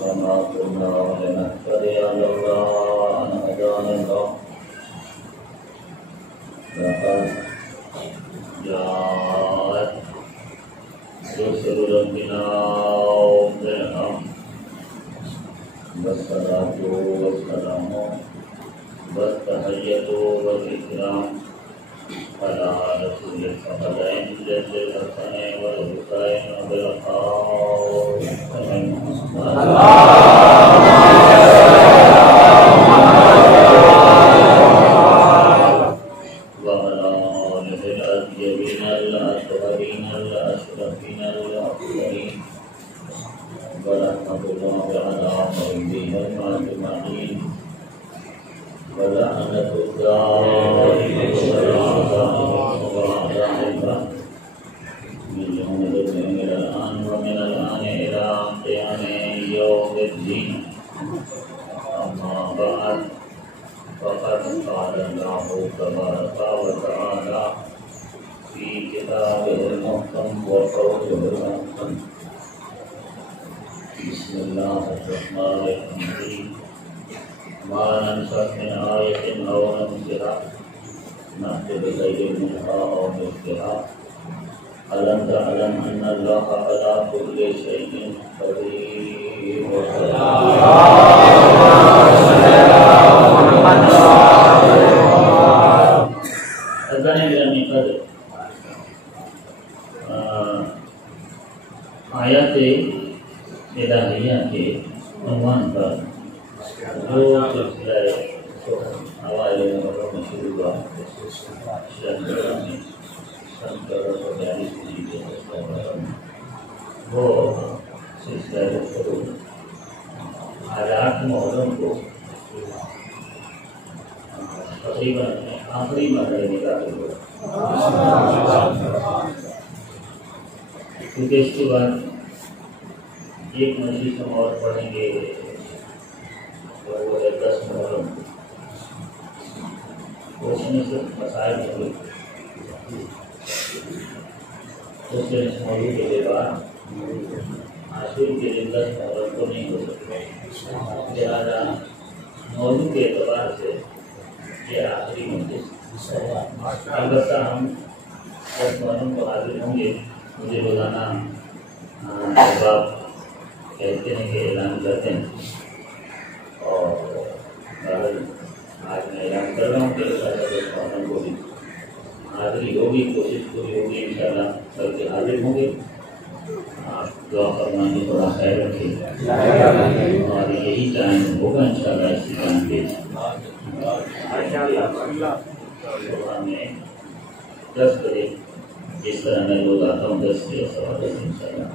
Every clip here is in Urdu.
وما كنا لنهتدي لولا أن هدانا الله لقد جاءت رسل ربنا بالحق والصلاة والسلام والتحية والإكرام على رسول الثقلين جل الحسن والحسين وبالقاء وعلى آله الأطيبين الأطهرين الأشرفين الأفضلين ورحمة الله على محبين أجمعين ولعنة الدائمة من يوم الدين إلى الآن ومن الآن إلى قيام يوم الدين. أما بعد فقد قال الله تبارك وتعالى في كتابه المحكم وقوله الأحكم. بسم الله الرحمن الرحيم. ما ننسخ من آية أو ننسها نأتي بخير منها أو مثلها. ألم تعلم أن الله على كل شيء قدير. آیات الہیہ کے عنوان پر جو سلسلہ اوائل محرم میں شروع ہوا وہ سلسلہ گفتگو آج 8 محرم کو تقریباً آخری مرحلے میں داخل ہوا، کیونکہ اس کے بعد ایک مجلس ہم اور پڑھیں گے اور وہ ہے 10 محرم، اس میں صرف مسائل ہوئے، اس سے اس موضوع کے بعد عاشور کے دن 10 محرم کو نہیں ہو سکتے، لہٰذا موضوع کے اعتبار سے یہ آخری مجلس، البتہ ہم 10 محرم کو حاضر ہوں گے۔ مجھے روزانہ احباب کہتے ہیں کہ اعلان کرتے ہیں، اور آج میں اعلان کر رہا ہوں کہ محرم کو بھی حاضری ہوگی، کوشش پوری ہوگی انشاءاللہ، بلکہ حاضر ہوں گے۔ آپ دعا فرمائیں، تھوڑا خیر رکھیں، اور یہی ٹائم ہوگا انشاءاللہ اسی ٹائم پہ میں 10 بجے جس طرح میں روز آتا ہوں 10 سے 10 انشاءاللہ۔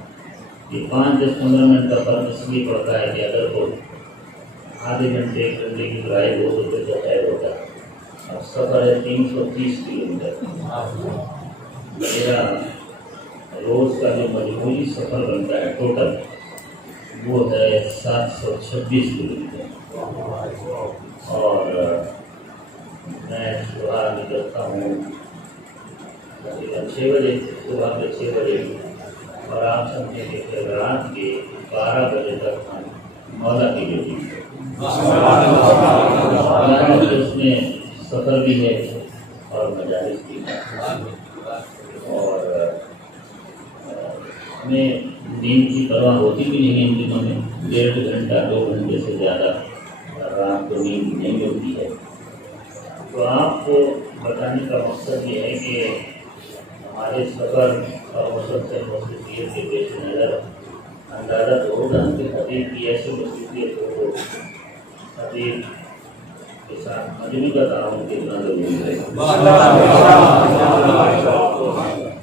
یہ 5-10-15 منٹ کا فرق اس لیے پڑتا ہے کہ اگر وہ آدھے گھنٹے 1 گھنٹے کی ڈرائیو ہو تو پھر تو خیر ہوتا ہے۔ اب سفر ہے 330 کلومیٹر، میرا روز کا جو مجموعی سفر بنتا ہے ٹوٹل وہ ہے 726 کلومیٹر، اور میں صبح نکلتا ہوں 6 بجے، صبح کے 6 بجے، اور آپ سمجھیں کہ پھر رات کے 12 بجے تک ہم مولا کی ڈیوٹی، اس میں سفر بھی ہے اور مجالس بھی ہے، اور ہمیں نیند کی پرواہ ہوتی بھی نہیں ان دنوں میں، 1.5 گھنٹہ 2 گھنٹے سے زیادہ رات کو نیند نہیں ملتی ہے۔ تو آپ کو بتانے کا مقصد یہ ہے کہ ہمارے سفر اور مسلسل مصروفیت کے پیش نظر اندازہ تو ہوگا کہ حدیث کی ایسی مصروفیت ہو، حدیث کے ساتھ مجموعی کا تعاون کتنا ضروری ہے،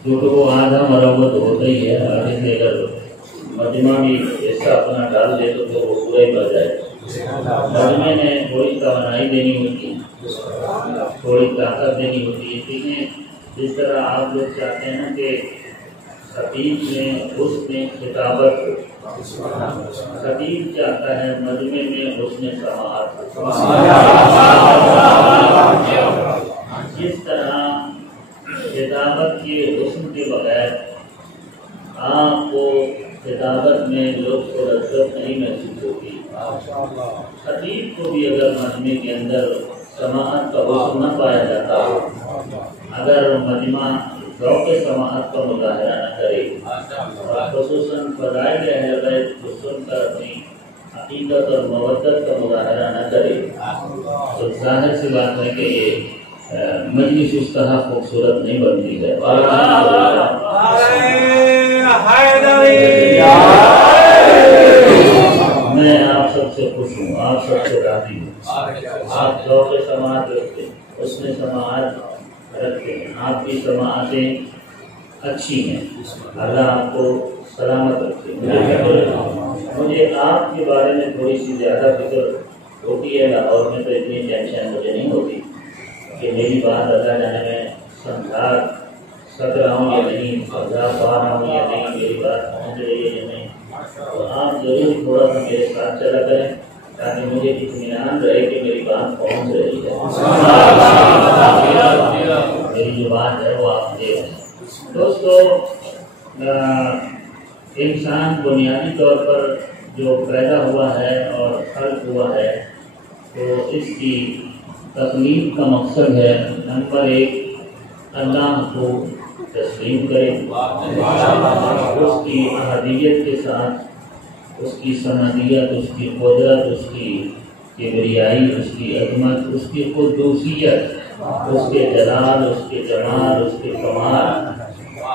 کیونکہ وہ آدھا مرمت ہوتا ہی ہے، آگے سے اگر مجمع بھی ایسا اپنا ڈال دے تو وہ پورا ہی بڑھ جائے۔ مجمع میں تھوڑی توانائی دینی ہوتی ہے، تھوڑی طاقت دینی ہوتی ہے، چیزیں جس طرح آپ لوگ چاہتے ہیں کہ خطیب میں حسن خطابت ہو، خطیب چاہتا ہے مجمع میں حسن سماعت ہو، جس طرح خطابت کے حسن کے بغیر آپ کو خطابت میں لطف و لذت نہیں محسوس ہوتی. خطیب کو بھی اگر مجمع کے اندر سماعت کا حسن نہ پایا جاتا، اگر مجمع ذوق سماعت کا مظاہرہ نہ کرے اور خصوصاً فضائل اہل بیت کو سن کر اپنی عقیدت اور مودت کا مظاہرہ نہ کرے، تو ظاہر سی بات ہے کہ یہ مجلس اس طرح خوبصورت نہیں بنتی ہے. میں آپ سب سے خوش ہوں، آپ سب سے راضی ہوں. آپ ذوق سماعت رکھتے ہیں، اس میں سماعت رکھتے ہیں، آپ کی سماعتیں اچھی ہیں. اللہ آپ کو سلامت رکھے. مجھے آپ کے بارے میں تھوڑی سی زیادہ فکر ہوتی ہے. لاہور میں تو اتنی ٹینشن مجھے نہیں ہوتی کہ میری بات اللہ جانے میں سمجھا سک رہا ہوں یا نہیں، سمجھا پا رہا ہوں یا نہیں، میری بات پہنچ رہی ہے یا نہیں. تو آپ ضرور تھوڑا سا میرے ساتھ چلا کریں تاکہ مجھے اطمینان رہے کہ میری بات پہنچ رہی ہے. میری جو بات ہے وہ آپ دے. دوستو، انسان بنیادی طور پر جو پیدا ہوا ہے اور خلق ہوا ہے تو اس کی تخلیق کا مقصد ہے نمبر 1 اللہ کو تسلیم کرے، اس کی احدیت کے ساتھ اس کی سمدیت، اس کی قدرت، اس کی کبریائی، اس کی عظمت، اس کی قدوسیت، اس کے جلال، اس کے جمال، اس کے کمال،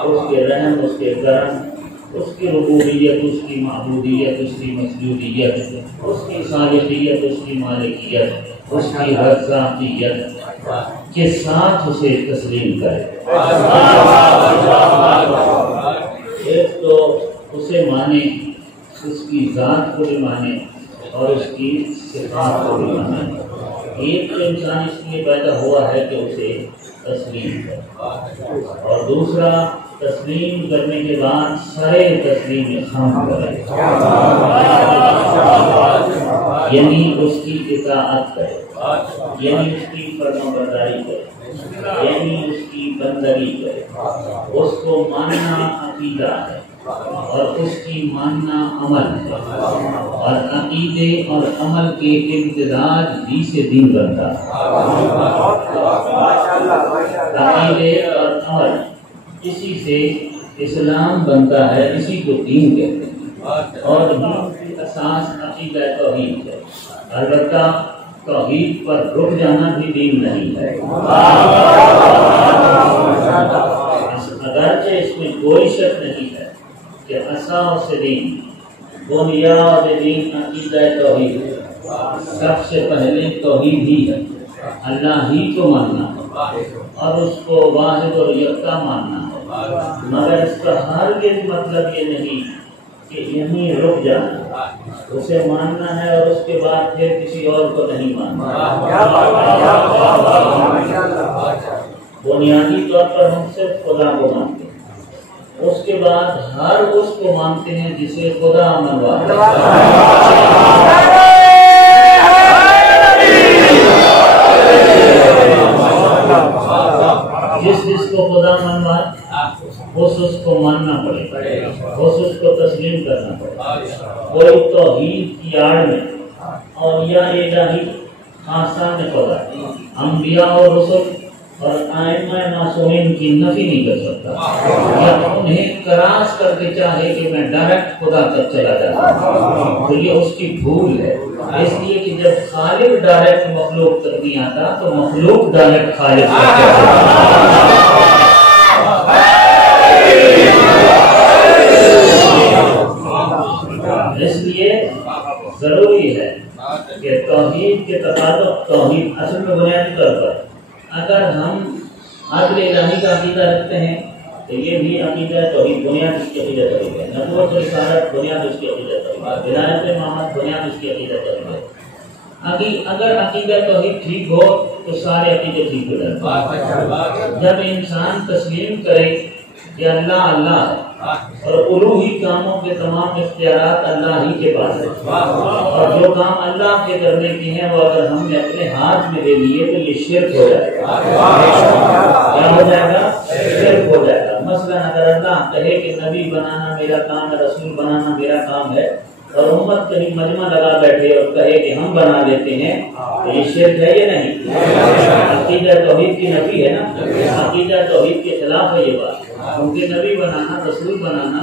اس کے رحم، اس کے کرم، اس کی ربوبیت، اس کی معبودیت، اس کی مسجودیت، اس کی صالحیت، اس کی مالکیت، اس کی رضاقیت کے ساتھ اسے تسلیم کرے. ایک تو اسے مانے، اس کی ذات کو بھی مانے اور اس کی صفات کو بھی مانے. ایک تو انسان اس لیے پیدا ہوا ہے کہ اسے تسلیم کرے، اور دوسرا تسلیم کرنے کے بعد سارے تسلیم خام کرے، یعنی اس کی اطاعت کرے، یعنی اس کی فرمانبرداری کرے، یعنی اس کی بندگی کرے. اس کو ماننا عقیدہ ہے اور اس کی ماننا عمل ہے، اور عقیدے اور عمل کے امتزاج ہی سے دین بنتا ہے. عقیدے اور عمل، اسی سے اسلام بنتا ہے، اسی کو دین کہتے ہیں. اور دین کی اساس عقیدہ توحید ہے. البتہ توحید پر رک جانا بھی دین نہیں ہے، اگرچہ اس میں کوئی شک نہیں ہے کہ اساس دین، بنیاد دین عقیدہ توحید ہے. سب سے پہلے توحید ہی ہے، اللہ ہی کو ماننا ہے اور اس کو واحد اور یکتا ماننا ہے. مگر اس کا ہرگز مطلب یہ نہیں کہ یہیں رک جانا، اسے ماننا ہے اور اس کے بعد پھر کسی اور کو نہیں ماننا. بنیادی طور پر ہم صرف خدا کو مانتے ہیں، اس کے بعد ہر اس کو مانتے ہیں جسے خدا منواتا ہے. جس کو خدا منوائے اس کو ماننا پڑے، اس کو تسلیم کرنا پڑے. کوئی توحید کی آڑ میں اولیاء الہی خاصہ میں خدا، انبیاء اور رسل اور ائمہ معصومین کی نفی نہیں کر سکتا، یا انہیں کراس کر کے چاہے کہ میں ڈائریکٹ خدا تک چلا جاتا، تو یہ اس کی بھول ہے. اس لیے کہ جب خالق ڈائریکٹ مخلوق تک نہیں آتا تو مخلوق ڈائریکٹ خالق تک جاتا. اس لیے ضروری ہے کہ توحید کے تقاضوں، توحید اصل میں بنیادی طور پر اگر ہم عدل الہی کا عقیدہ رکھتے ہیں تو یہ بھی عقیدہ توحید، بنیاد اس کی عقیدہ توحید ہے. نبوت و رسالت بنیاد اس کی عقیدہ توحید ہے. ولایت امامت بنیاد اس کی عقیدہ توحید ہے. اگر عقیدہ توحید ٹھیک ہو تو سارے عقیدے ٹھیک ہو جاتے ہیں. جب انسان تسلیم کرے کہ اللہ اللہ ہے اور الوہی کاموں کے تمام اختیارات اللہ ہی کے پاس ہے، اور جو کام اللہ کے کرنے کے ہیں وہ اگر ہم نے اپنے ہاتھ میں لے لیے تو یہ شرک ہو جائے گا. کیا ہو جائے گا؟ شرک ہو جائے گا. مثلا اگر اللہ کہے کہ نبی بنانا میرا کام ہے، رسول بنانا میرا کام ہے، اور امت کہیں مجمع لگا بیٹھے اور کہے کہ ہم بنا دیتے ہیں تو یہ شرک ہے یا نہیں؟ عقیدہ توحید کی نفی ہے نا، عقیدہ توحید کے خلاف ہے یہ بات، کیونکہ نبی بنانا، رسول بنانا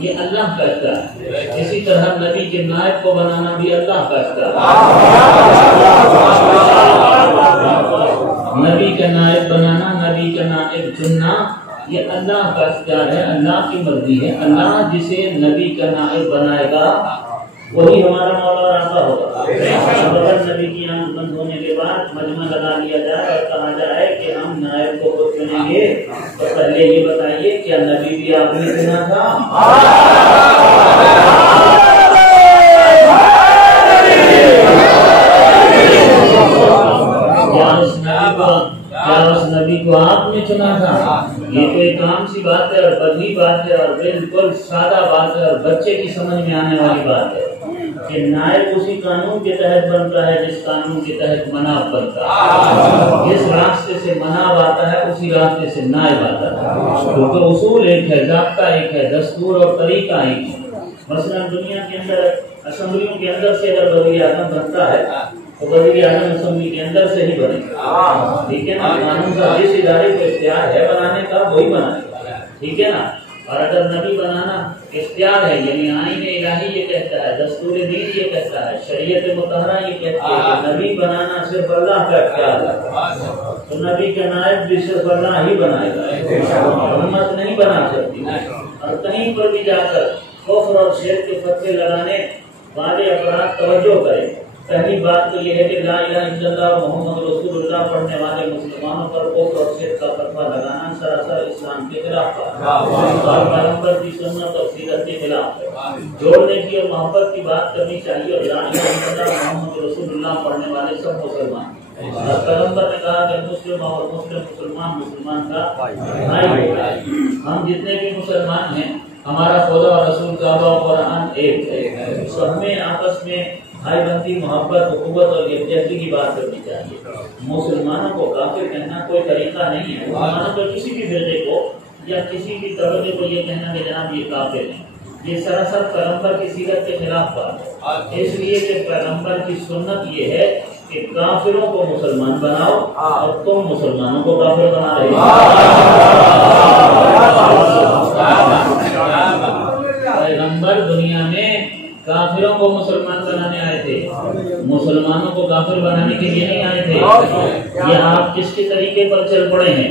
یہ اللہ کا اختیار ہے، اسی طرح نبی کے نائب کو بنانا بھی اللہ کا اختیار ہے، نبی کا نائب بنانا، نبی کا نائب چننا یہ اللہ کا اختیار ہے، اللہ کی مرضی ہے، اللہ جسے نبی کا نائب بنائے گا وہی ہمارا مولا اور آقا ہوگا۔ اگر نبی کی آنکھ بند ہونے کے بعد مجمع لگا لیا جائے اور کہا جائے کہ ہم نائب کو خود چنیں گے تو پہلے یہ بتائیے کیا نبی بھی آپ نے چنا تھا؟ کیا اس نبی کو آپ نے چنا تھا؟ یہ تو ایک عام سی بات ہے اور بدی بات ہے اور بالکل سادہ بات ہے اور بچے کی سمجھ میں آنے والی بات ہے کہ نائب اسی قانون کے تحت بنتا ہے جس قانون کے تحت مناب بنتا ہے، جس راستے سے مناب آتا ہے اسی راستے سے نائب آتا ہے، کیونکہ اصول ایک ہے، ضابطہ ایک ہے، دستور اور طریقہ ایک ہے۔ مثلا دنیا کے اندر اسمبلیوں کے اندر سے اگر وزیر اعظم بنتا ہے تو وزیر اعظم اسمبلی کے اندر سے ہی بنے گا، ٹھیک ہے نا، قانون کا جس ادارے کو اختیار ہے بنانے کا وہی بنائے گا، ٹھیک ہے نا۔ اور اگر نبی بنانا اختیار ہے یعنی آئین الہی یہ کہتا ہے، دستور دین یہ کہتا ہے، شریعت مطہرہ یہ کہتی ہے کہ نبی بنانا صرف اللہ کا اختیار ہے تو نبی کا نائب بھی صرف اللہ ہی بنائے گا، امت نہیں بنا سکتی۔ اور کہیں پر بھی جا کر کفر اور شرک کے فتوے لگانے والے افراد توجہ کریں، پہلی بات تو یہ ہے کہ لا الہ الا اللہ محمد رسول اللہ پڑھنے والے مسلمانوں پر کفر اور شرک کا فتویٰ لگانا سراسر اسلام کے خلاف ہے اور پیغمبر کی سنت اور سیرت کے خلاف ہے۔ جوڑنے کی اور محبت کی بات کرنی چاہیے اور لا الہ الا اللہ محمد رسول اللہ پڑھنے والے سب مسلمان، اور پیغمبر نے کہا کہ مسلم اور مسلمان مسلمان کا بھائی ہوتا ہے۔ ہم جتنے بھی مسلمان ہیں ہمارا خدا اور رسول کا قرآن ایک ہے، تو ہمیں آپس میں بھائی بندی، محبت، اخوت اور یکجہتی کی بات کرنی چاہیے۔ مسلمانوں کو کافر کہنا کوئی طریقہ نہیں ہے، مسلمانوں کو کسی بھی فرقے کو یا کسی بھی طبقے کو یہ کہنا کہ جناب یہ کافر ہے، یہ سراسر پیغمبر کی سیرت کے خلاف بات ہے، اس لیے کہ پیغمبر کی سنت یہ ہے کہ کافروں کو مسلمان بناؤ اور تم مسلمانوں کو کافر بنا رہے ہو۔ پیغمبر دنیا میں کافروں کو مسلمان بنانے آئے تھے، مسلمانوں کو کافر بنانے کے لیے نہیں آئے تھے۔ یہ آپ کس کے طریقے پر چل پڑے ہیں؟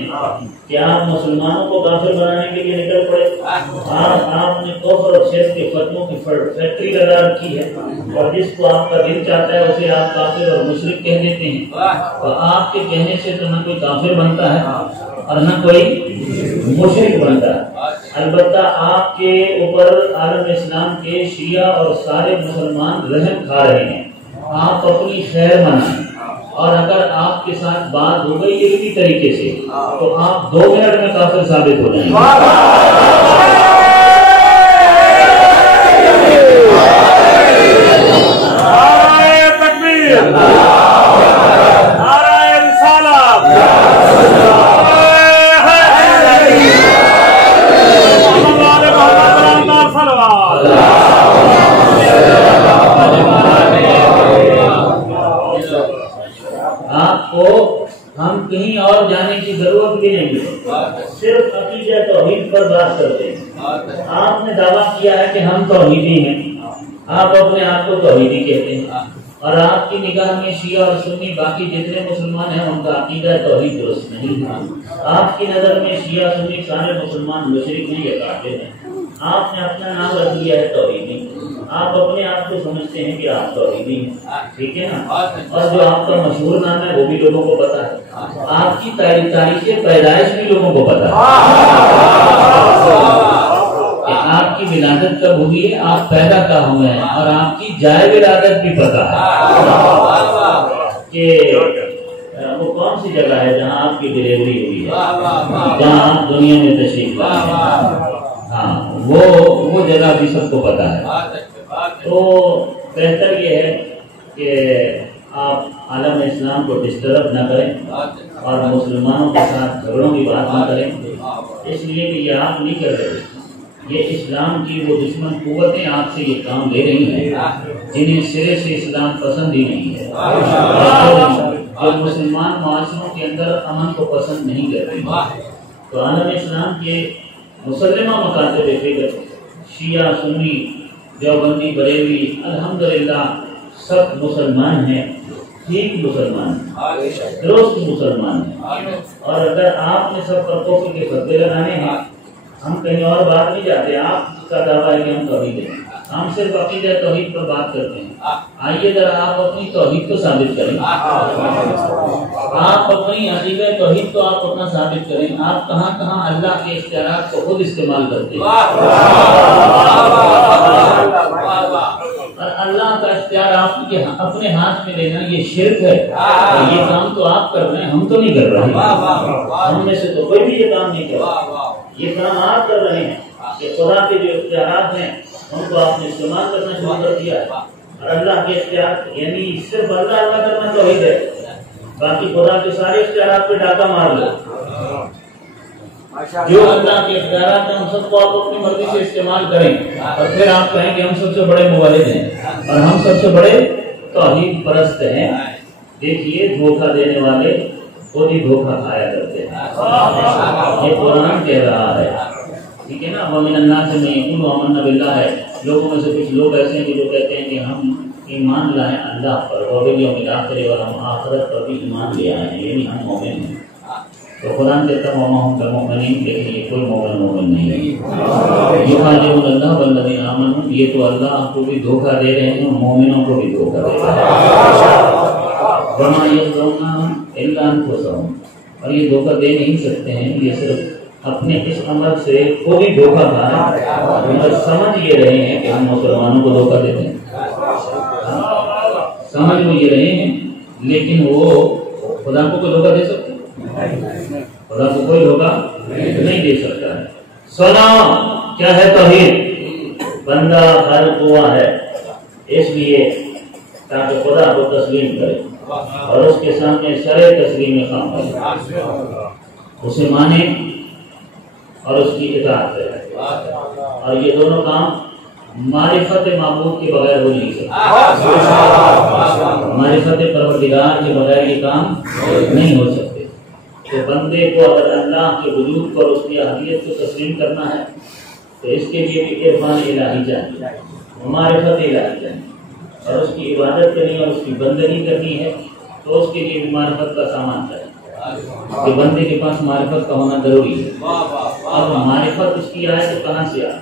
کیا آپ مسلمانوں کو کافر بنانے کے لیے نکل پڑے؟ آپ نے کفر اور شرک کے فتووں کی فیکٹری لگا رکھی ہے اور جس کو آپ کا دل چاہتا ہے اسے آپ کافر اور مشرک کہہ دیتے ہیں، تو آپ کے کہنے سے تو نہ کوئی کافر بنتا ہے اور نہ کوئی مشرک بنتا ہے۔ البتہ آپ کے اوپر عالم اسلام کے شیعہ اور سارے مسلمان رحم کھا رہے ہیں، آپ اپنی خیر منائیں، اور اگر آپ کے ساتھ بات ہو گئی یہ بھی طریقے سے تو آپ 2 منٹ میں کافر ثابت ہو جائیں گے۔ آپ کو ہم کہیں اور جانے کی ضرورت بھی نہیں ہے، صرف عقیدہ توحید پر بات کرتے ہیں۔ آپ نے دعویٰ کیا ہے کہ ہم توحیدی ہیں، آپ اپنے آپ کو توحیدی کہتے ہیں، اور آپ کی نگاہ میں شیعہ اور سنی باقی جتنے مسلمان ہیں ان کا عقیدہ توحید درست نہیں ہے، آپ کی نظر میں شیعہ سنی سارے مسلمان مشرک نہیں یہ کافر ہیں، آپ نے اپنا نام رکھ دیا ہے توحیدی، آپ اپنے آپ کو سمجھتے ہیں کہ آپ توحیدی ہیں، ٹھیک ہے نا، اور جو آپ کا مشہور نام ہے وہ بھی لوگوں کو پتا ہے، آپ کی تاریخ پیدائش بھی لوگوں کو پتا ہے کہ آپ کی ولادت کب ہوئی ہے، آپ پیدا کب ہوئے ہیں، اور آپ کی جائے ولادت بھی پتا ہے کہ وہ کون سی جگہ ہے جہاں آپ کی ڈلیوری ہوئی ہے، جہاں آپ دنیا میں تشریف لائے ہیں، ہاں وہ جگہ بھی سب کو پتا ہے۔ تو بہتر یہ ہے کہ آپ عالم اسلام کو ڈسٹرب نہ کریں اور مسلمانوں کے ساتھ جھگڑوں کی بات نہ کریں، اس لیے کہ یہ آپ نہیں کر رہے، یہ اسلام کی وہ دشمن قوتیں آپ سے یہ کام لے رہی ہیں جنہیں سرے سے اسلام پسند ہی نہیں ہے، جو مسلمان معاشروں کے اندر امن کو پسند نہیں کرتے۔ تو عالم اسلام کے مسلمہ مکاتب فکر، شیعہ، سنی، دیوبندی، بریلوی، الحمدللہ سب مسلمان ہیں، ٹھیک مسلمان ہیں، درست مسلمان ہیں۔ اور اگر آپ نے سب پر کفر کے فتوے لگانے ہیں، ہم کہیں اور بات نہیں جاتے، آپ کا دعویٰ ہے کہ ہم توحید ہیں، ہم صرف عقیدہ توحید پر بات کرتے ہیں۔ آئیے ذرا آپ اپنی توحید کو ثابت کریں، آپ اپنی عقیدہ توحید کو آپ اپنا ثابت کریں۔ آپ کہاں کہاں اللہ کے اختیارات کو خود استعمال کرتے ہیں، اور اللہ کا اختیار آپ کے اپنے ہاتھ میں لینا یہ شرک ہے، اور یہ کام تو آپ کر رہے ہیں، ہم تو نہیں کر رہے، ہم میں سے تو کوئی بھی یہ کام نہیں کر رہا، یہ کام آپ کر رہے ہیں کہ خدا کے جو اختیارات ہیں ان کو آپ نے استعمال کرنا شروع کر دیا ہے۔ اور اللہ کے اختیار یعنی صرف اللہ کرنا توحید ہے، باقی خدا کے سارے اختیارات پہ ڈاکہ مار لو۔ جو اللہ کے اختیارات ہیں ہم سب کو آپ اپنی مرضی سے استعمال کریں، اور پھر آپ کہیں کہ ہم سب سے بڑے موالد ہیں اور ہم سب سے بڑے توحید پرست ہیں۔ دیکھیے دھوکہ دینے والے خود ہی دھوکہ کھایا کرتے ہیں، یہ قرآن کہہ رہا ہے، ٹھیک ہے نا۔ وَمِنَ النَّاسِ مَن يَقُولُ آمَنَّا بِاللَّهِ ہے، لوگوں میں سے کچھ لوگ ایسے ہیں جو کہتے ہیں کہ ہم ایمان لائے اللہ پر اور بالیوم الآخرہ، اور ہم آخرت پر بھی ایمان لے آئے ہیں، یعنی ہم مومن ہیں۔ تو قرآن کہتا ہے وَمَا هُمْ بِمُؤْمِنِينَ، لیکن یہ کوئی مومن نہیں ہے۔ يُخَادِعُونَ اللَّهَ وَالَّذِينَ آمَنُوا، یہ تو اللہ کو بھی دھوکہ دے رہے ہیں، مومنوں کو بھی دھوکہ دے رہے ہیں۔ وَمَا يَخْدَعُونَ إِلَّا أَنفُسَهُمْ، اور یہ دھوکہ دے نہیں سکتے ہیں، یہ صرف اپنے اس عمل سے خود ہی دھوکہ کھا رہے ہیں، اور سمجھ یہ رہے ہیں کہ ہم مسلمانوں کو دھوکہ دیتے ہیں، سمجھ وہ یہ رہے ہیں، لیکن وہ خدا کو کوئی دھوکہ دے سکتے ہیں؟ خدا کو کوئی دھوکہ نہیں دے سکتا ہے۔ سنا کیا ہے توحید؟ بندہ خالق ہوا ہے اس لیے تاکہ خدا کو تسلیم کرے اور اس کے سامنے سرے تسلیم خام کرے، اسے مانے اور اس کی اطاعت کرے، اور یہ دونوں کام معرفت معبود کے بغیر ہو نہیں سکتے، معرفت پروردگار کے بغیر یہ کام نہیں ہو سکتے۔ تو بندے کو اگر اللہ کے وجود پر اس کی اہلیت کو تسلیم کرنا ہے تو اس کے لیے بھی عرفان الہی چاہیے، معرفت الہی چاہیے، اور اس کی عبادت کرنی اور اس کی بندگی کرنی ہے تو اس کے لیے بھی معرفت کا سامان چاہیے، کہ بندے کے پاس معرفت کا ہونا ضروری ہے۔ اور معرفت اس کی آئے تو کہاں سے آئے؟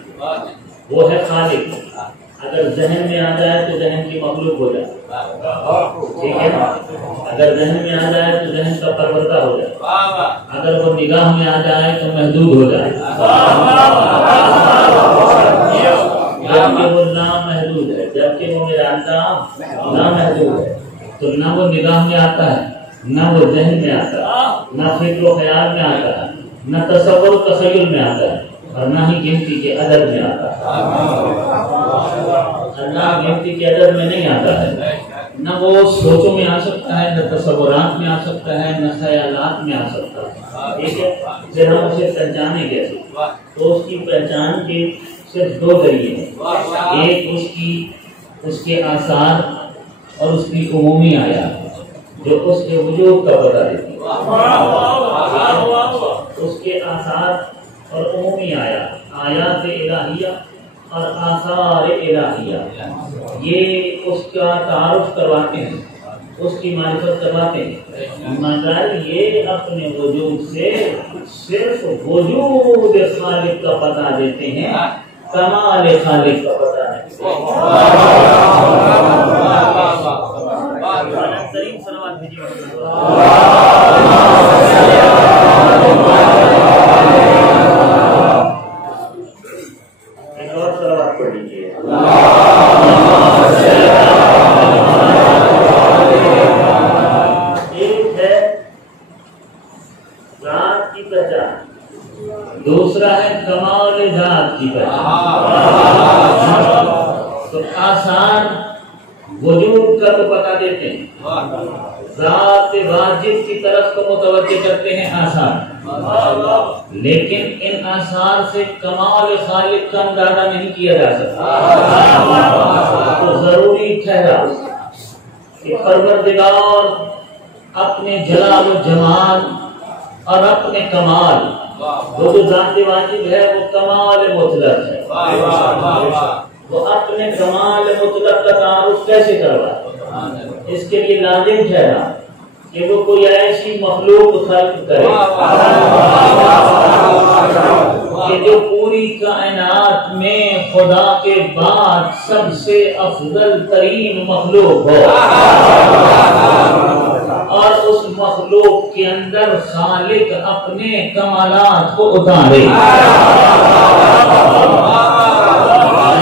وہ ہے خالق، اگر ذہن میں آ جائے تو ذہن کی مخلوق ہو جائے، ٹھیک ہے نا؟ اگر ذہن میں آ جائے تو ذہن کا پروردہ ہو جائے، اگر وہ نگاہ میں آ جائے تو محدود ہو جائے، جبکہ وہ نامحدود ہے، جبکہ وہ میرا اللہ نامحدود ہے، تو نہ وہ نگاہ میں آتا ہے، نہ وہ ذہن میں آتا ہے، نہ فکر و خیال میں آتا ہے، نہ تصور تخیل میں آتا ہے، اور نہ ہی گنتی کے عدد میں آتا ہے۔ اللہ گنتی کے عدد میں نہیں آتا ہے، نہ وہ سوچوں میں آ سکتا ہے، نہ تصورات میں آ سکتا ہے، نہ خیالات میں آ سکتا ہے، ٹھیک ہے؟ پھر ہم اسے پہچانے کیسے؟ تو اس کی پہچان کے صرف دو ذریعے ہیں، ایک اس کے آثار اور اس کی عمومی آیات جو اس کے وجود کا پتہ دیتی ہے، اس کے آثار اور عمومی آیات الہیہ اور آثار الہیہ، یہ اس کا تعارف کرواتے ہیں، اس کی معرفت کرواتے ہیں، مگر یہ اپنے وجود سے صرف وجود خالق کا پتہ دیتے ہیں، کمال خالق کا پتہ نہیں۔ دوسرا ہے کمال ذات کی پہچان، تو آثار وجود کا تو پتہ دیتے ہیں، ذات واجب کی طرف کو متوجہ کرتے ہیں آثار، لیکن ان آثار سے کمال خالق کا اندازہ نہیں کیا جا سکتا. تو ضروری ٹھہرا کہ پروردگار اپنے جلال و جمال اور اپنے کمال وہ جو ذات واجب ہے وہ کمال مطلق ہے. وہ اپنے کمال مطلق کا تعارف کیسے کروا؟ اس کے لیے لازم ٹھہرا کہ وہ کوئی ایسی مخلوق خلق کرے کہ جو پوری کائنات میں خدا کے بعد سب سے افضل ترین مخلوق ہو، اور اس مخلوق کے اندر خالق اپنے کمالات کو اتارے.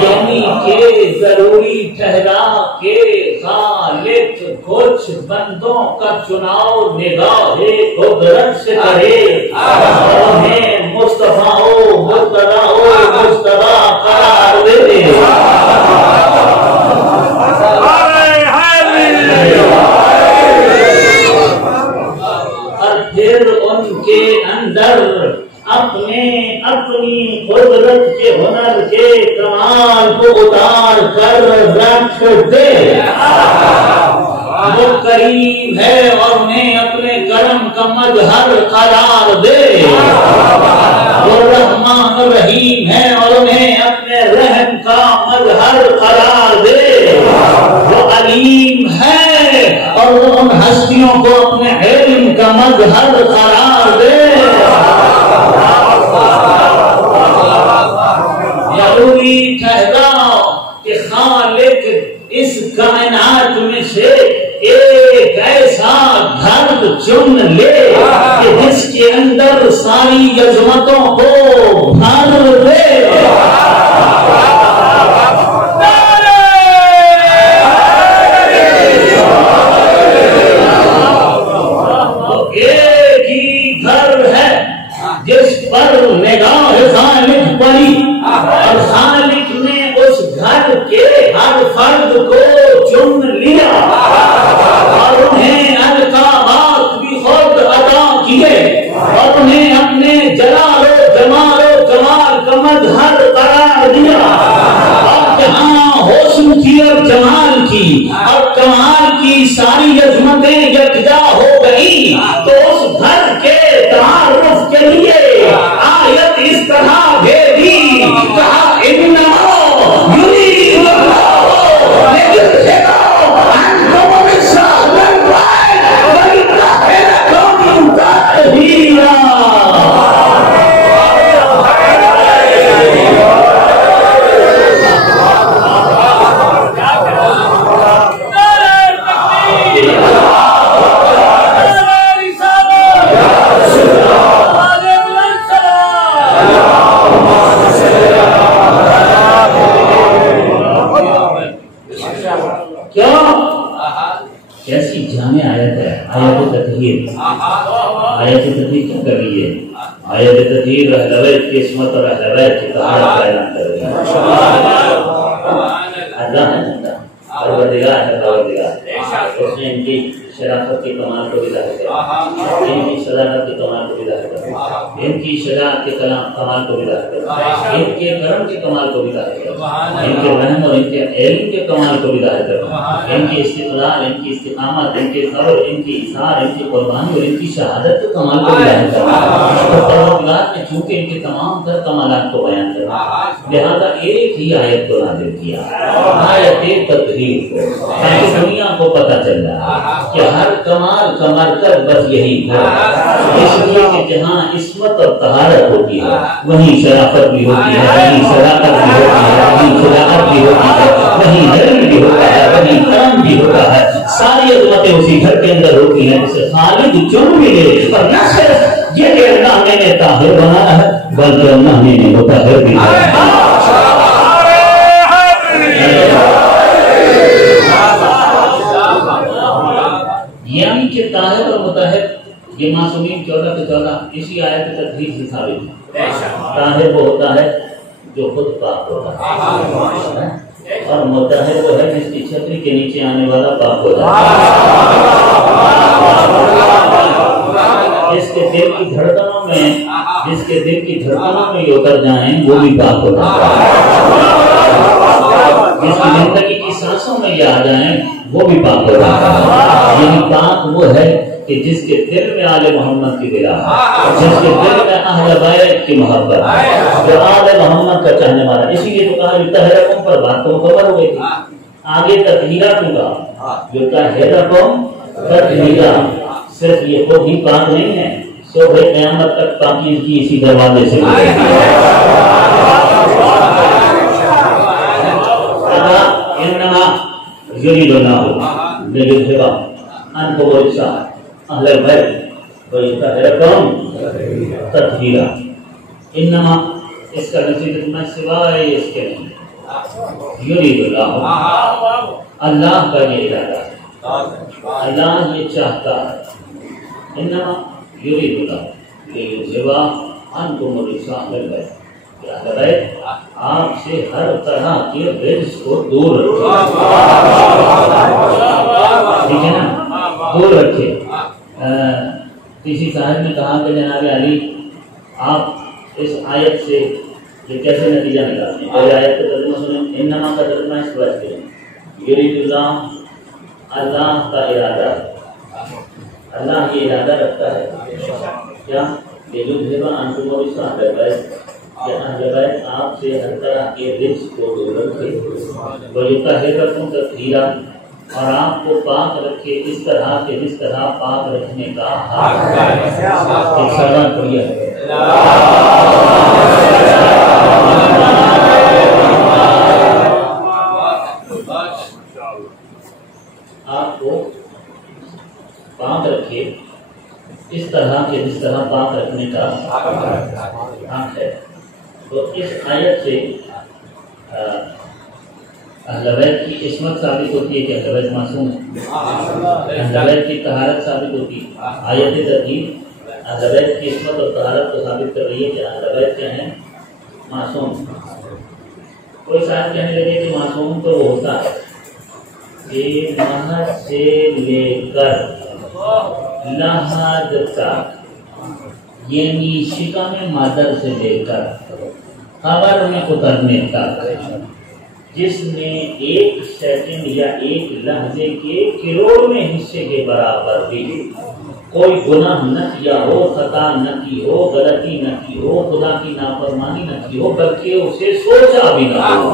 یعنی کہ ضروری ٹھہرا کہ خالق کچھ بندوں کا چناؤ نگاہ قدرت سے کرے، انہیں مصطفیٰ مرتضیٰ مجتبیٰ قرار دے. اور پھر ان کے اندر اپنی قدرت کے ہنر کے کمال کو اتار کر رکھ دے. وہ کریم ہے اور انہیں اپنے کرم کا مظہر قرار دے. وہ رحمان رحیم ہے اور انہیں اپنے رحم کا مظہر قرار دے. وہ علیم ہے اور وہ ان ہستیوں کو اپنے علم کا مظہر قرار دے. ضروری ٹھہرا کہ خالق اس کائنات میں سے ایک ایسا گھر چن لے کہ جس کے اندر ساری عظمتوں کو بھر دے. ایک ہی گھر ہے جس پر نگاہ خالق پڑی اور خالق نے اس گھر کے ہر فرد کو چن لیا اور انہیں القابات بھی خود عطا کیے اور انہیں اپنے جلال و جمال و کمال کا مظہر قرار دیا. اور جہاں حسن کی اور جمال کی اور کمال کی ساری عظمتیں یکجا ہو گئی تو اس گھر کے تعارف کے لیے آیت اس طرح بھیجی، کہا آیت تطہیر کیا کر رہی ہے؟ آیت تطہیر اہل بیت کی عصمت اور اہل بیت کی طہارت کا اعلان کر رہی ہے. اللہ ہے زندہ، پروردگار ہے پروردگار. اس نے ان کی شرافت کے کمال کو بھی ظاہر کیا، ان کی صداقت کے کمال کو بھی ظاہر کیا، ان کی شجاعت کے کمال کو بھی ظاہر کیا، ان کے کرم کے کمال کو بھی ظاہر کیا، ان کے رحم اور ان کے علم کے کمال کو بھی ظاہر کیا، ان کی استقلال، ان کی استقامت، ان کے صبر، ان کی اثار، ان کی قربانی اور ان کی شہادت کے کمال کو بھی ظاہر کیا. پروردگار نے چونکہ ان کے تمام تر کمالات کو بیان کیا، لہذا ایک ہی آیت کو نازل کیا، آیت تطہیر کو، تاکہ دنیا کو پتہ چل رہا ہے کہ ہر کمال کا مرکز بس یہی ہے. اس لیے کہ جہاں عصمت اور طہارت ہوتی ہے وہیں شرافت بھی ہوتی ہے، وہیں صداقت بھی ہوتی ہے، وہیں شجاعت بھی ہوتی ہے، وہیں علم بھی ہوتا ہے، وہیں کرم بھی ہوتا ہے. ساری عظمتیں اسی گھر کے اندر ہوتی ہیں جسے خالق چن بھی لے. اور نہ صرف یہ کہ اللہ نے طاہر بنایا ہے بلکہ اللہ نے مطہر بھی بنایا ہے. یعنی کہ طاہر اور مطہر یہ معصومین 14 کے 14 اسی آیت تطہیر سے ثابت ہے. طاہر وہ ہوتا ہے جو خود پاک ہوتا ہے اور مطہر وہ ہے جس کی چھتری کے نیچے آنے والا پاک ہو جاتا ہے. جس کے دل کی دھڑکنوں میں یہ اتر جائیں وہ بھی پاک ہو جاتا ہے، جس کی زندگی کی سانسوں میں یہ آ جائیں وہ بھی پاک ہو جاتا ہے۔ یعنی پاک وہ ہے کہ جس کے دل میں آل محمد کی بلا، جس کے دل میں اہل بیت کی محبت، جو آل محمد کا چاہنے والا۔ اسی لیے تو کہا یطہرکم پر بات تو مکمل ہو گئی تھی، آگے تطہیرہ کو کہا، یطہرکم تطہیرہ۔ صرف یہ خود ہی پاک نہیں ہے، صبح قیامت تک پاکی کی اسی دروازے سے انما یرید اللہ لیذھب عنکم الرجس اہل البیت ویطہرکم تطہیرا۔ انما اس کا نتیجہ میں سوائے اس کے نہیں، یرید اللہ، اللہ کا یہ ارادہ ہے، اللہ یہ چاہتا ہے۔ انما یرید اللہ لیذھب عنکم الرجس اہل البیت، آپ سے ہر طرح کے رجس کو دور رکھے، ٹھیک ہے نا، دور رکھے۔ کسی صاحب نے کہا کہ جناب علی آپ اس آیت سے یہ کیسے نتیجہ نکالتے ہیں؟ پہلے آیت کا ترجمہ سنیں، انما کا ترجمہ اس وجہ سے یرید اللہ، اللہ کا ارادہ، اللہ یہ ارادہ رکھتا ہے کیا لیذھب عنکم الرجس اہل البیت، کہ اہل بیت آپ سے ہر طرح کے رجس کو دور رکھے، ویطہرکم تطہیرا، اور آپ کو پاک رکھے اس طرح کہ جس طرح پاک رکھنے کا حق ہے۔ ایک سلام پڑھیے، آپ کو پاک رکھے اس طرح کہ جس طرح پاک رکھنے کا حق ہے۔ تو اس آیت سے اہل بیت کی عصمت ثابت ہوتی ہے کہ اہل بیت معصوم ہے، اہل بیت کی طہارت ثابت ہوتی ہے۔ آیت ترغیب اہل بیت کی عصمت اور طہارت کو ثابت کر رہی ہے کہ اہل بیت کیا ہیں؟ معصوم۔ کوئی صاحب کہنے لگے کہ معصوم تو وہ ہوتا ہے کہ مہد سے لے کر لحد تک، یعنی شکم مادر سے لے کر خبر میں اترنے تک، جس نے ایک سیکنڈ یا ایک لحظے کے کروڑویں حصے کے برابر بھی کوئی گناہ نہ کیا ہو، خطا نہ کی ہو، غلطی نہ کی ہو، خدا کی نافرمانی نہ کی ہو، بلکہ اسے سوچا بھی نہ ہو،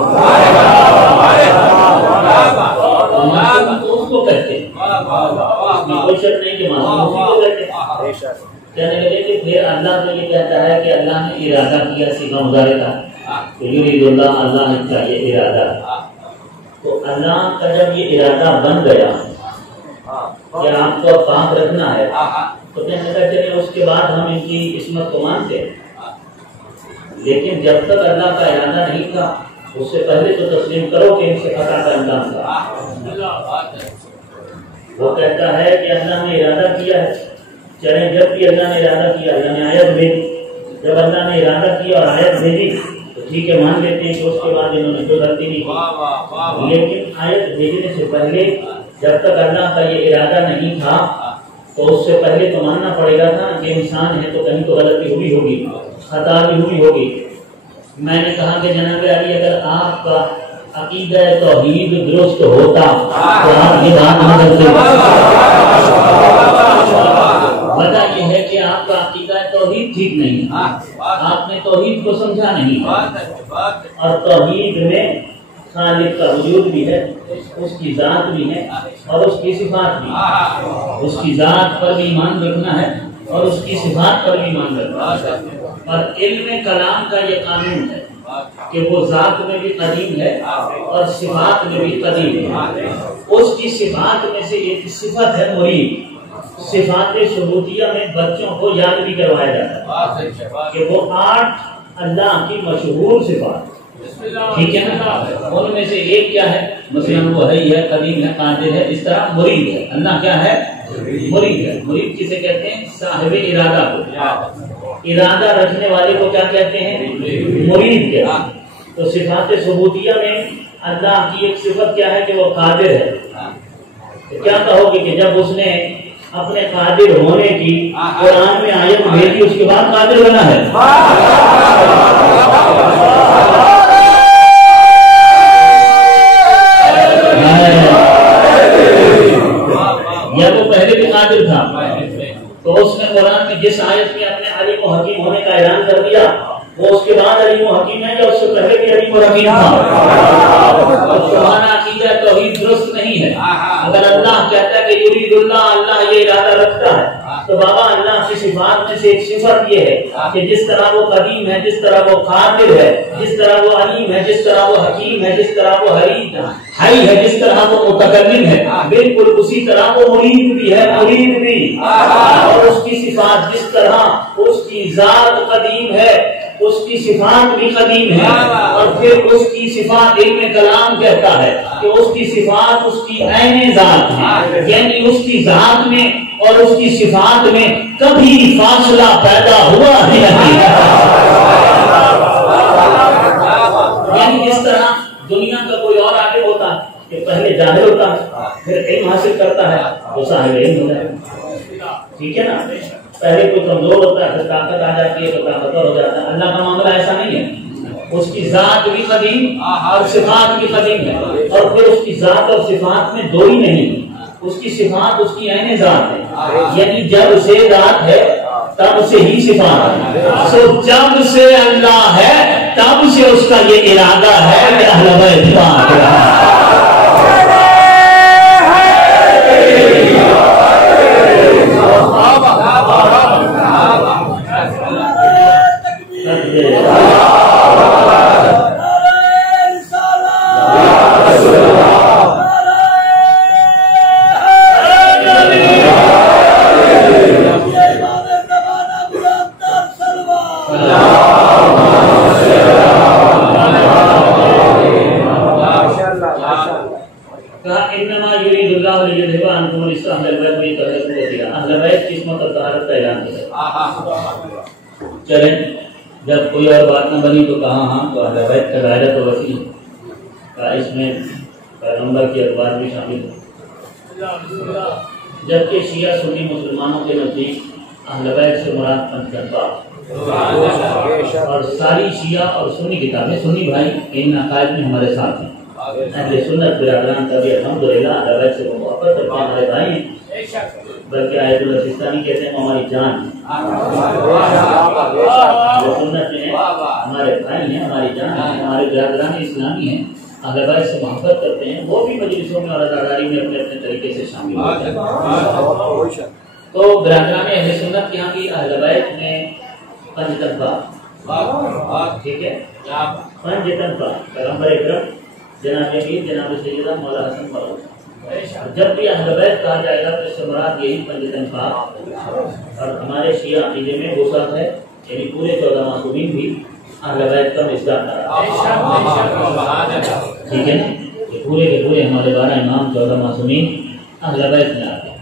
معصوم تو اس کو کہتے ہیں، اس میں کوئی شک نہیں کہ معصوم اسی کو کہتے ہیں۔ کہنے لگے کہ پھر اللہ تو یہ کہتا ہے کہ اللہ نے ارادہ کیا سیکھا مظاہرے کا، تو یرید اللہ، اللہ کا یہ ارادہ، تو اللہ کا جب یہ ارادہ بن گیا کہ آپ کو پاک رکھنا ہے، تو کہنے لگا چلے اس کے بعد ہم ان کی عصمت کو مانتے ہیں، لیکن جب تک اللہ کا ارادہ نہیں تھا اس سے پہلے تو تسلیم کرو کہ ان سے خطا کا امکان تھا۔ وہ کہتا ہے کہ اللہ نے ارادہ کیا ہے، چلے جب بھی اللہ نے ارادہ کیا، اللہ نے آیت بھیجی، جب اللہ نے ارادہ کیا اور آیت بھیجی تو ٹھیک ہے مان لیتے ہیں کہ اس کے بعد انہوں نے کوئی غلطی نہیں کی، لیکن آیت بھیجنے سے پہلے جب تک اللہ کا یہ ارادہ نہیں تھا تو اس سے پہلے تو ماننا پڑے گا تھا کہ انسان ہے تو کہیں تو غلطی ہوئی ہوگی، خطا بھی ہوئی ہوگی۔ میں نے کہا کہ جناب علی اگر آپ کا عقیدہ توحید درست ہوتا تو آپ یہ بات نہ کرتے۔ وجہ یہ ہے کہ آپ کا عقیدہ توحید ٹھیک نہیں ہے، آپ نے توحید کو سمجھا نہیں، اور توحید میں خالق کا وجود بھی ہے، اس کی ذات بھی ہے اور اس کی صفات بھی ہے، اس کی ذات پر بھی ایمان رکھنا ہے اور اس کی صفات پر بھی ایمان رکھنا ہے۔ اور علم کلام کا یہ قانون ہے کہ وہ ذات میں بھی قدیم ہے اور صفات میں بھی قدیم ہے۔ اس کی صفات میں سے ایک صفت ہے مرید۔ صفات ثبوتیہ میں بچوں کو یاد بھی کروایا جاتا ہے کہ وہ 8 اللہ کی مشہور صفات، ٹھیک ہے نا، ان میں سے ایک کیا ہے؟ مثلا وہ ہے، قدیم ہے، قادر ہے، اس طرح مرید ہے۔ اللہ کیا ہے؟ مرید ہے۔ مرید کسے کہتے ہیں؟ صاحب ارادہ کو، ارادہ رکھنے والے کو کیا کہتے ہیں؟ مرید کہتے ہیں۔ تو صفات ثبوتیہ میں اللہ کی ایک صفت کیا ہے کہ وہ قادر ہے۔ تو کیا کہو گے کہ جب اس نے اپنے قادر ہونے کی قرآن میں آیت بھیجی، اس کے بعد قادر بنا ہے. یا وہ پہلے بھی قادر تھا تو اس نے قرآن میں جس آیت میں اپنے علیم و حکیم ہونے کا اعلان کر دیا وہ اس کے بعد علیم و حکیم ہے یا اس سے پہلے بھی علیم و حکیم تھا؟ تمہارا عقیدہ توحید درست نہیں ہے. اگر اللہ کہتا ہے کہ یرید اللہ، اللہ یہ ارادہ رکھتا ہے، تو بابا اللہ کی صفات میں سے ایک صفت یہ ہے کہ جس طرح وہ قدیم ہے، جس طرح وہ قادر ہے، جس طرح وہ علیم ہے، جس طرح وہ حکیم ہے، جس طرح وہ حی ہے، جس طرح وہ متکلم ہے، بالکل اسی طرح وہ مرید بھی ہے، مرید بھی. اور اس کی صفات جس طرح اس کی ذات قدیم ہے، اس کی صفات بھی قدیم ہے. اور پھر اس کی صفات علم کلام کہتا ہے کہ اس کی صفات اس کی عین ذات ہے، یعنی اس کی ذات میں اور اس کی صفات میں کبھی فاصلہ پیدا ہوا ہی نہیں. یعنی جس طرح دنیا کا کوئی اور آگے ہوتا ہے کہ پہلے جاہل ہوتا ہے پھر علم حاصل کرتا ہے وہ صاحب علم ہوتا ہے. ٹھیک ہے نا؟ پہلے کوئی کمزور ہوتا ہے پھر طاقت آ جاتی ہے تو طاقتور ہو جاتا ہے. اللہ کا معاملہ ایسا نہیں ہے. اس کی ذات بھی قدیم اور صفات بھی قدیم ہے. اور پھر اس کی ذات اور صفات میں دو ہی نہیں، اس کی صفات اس کی عین ذات ہے. یعنی جب سے ذات ہے تب سے ہی صفات ہے. سو جب سے اللہ ہے تب سے اس کا یہ ارادہ ہے کہ اہل بیت پاک چلیں. جب کوئی اور بات نہ بنی تو کہا ہاں تو اہل بیت کا دائرہ تو وسیع ہے، اس میں پیغمبر کی اخبار بھی شامل ہے. جبکہ شیعہ سنی مسلمانوں کے نزدیک اہل بیت سے مراد پنجتن اور ساری شیعہ اور سنی کتابیں سنی بھائی ان عقائد میں ہمارے ساتھ ہیں. اہل سنت برادران کا بھی الحمدللہ اہل بیت سے محبت کرتے ہیں، ہمارے بھائی ہیں. بلکہ آیت اللہ سستانی کہتے ہیں ہماری جان جو سنت میں ہمارے بھائی ہیں، ہماری جان ہیں، ہمارے برادران اسلامی ہیں، اہل بیت سے محبت کرتے ہیں. وہ بھی مجلسوں میں اور عزاداری میں اپنے اپنے طریقے سے شامل ہوتے ہیں. تو برادران اہل سنت کے یہاں بھی اہل بیت میں پنجتن ٹھیک ہے، پنجتن پیغمبر اکرم جناب امیر جناب سیدہ مولا حسن مولا. جب بھی اہل بیت کہا جائے گا تو اس سے مراد یہی پنجتن اور ہمارے شیعہ عقیدے میں وسعت ہے، یعنی پورے 14 معصومین بھی اہل بیت کا مصداق ہے. ٹھیک ہے، پورے کے پورے ہمارے 12 امام 14 معصومین اہل بیت میں آتے ہیں.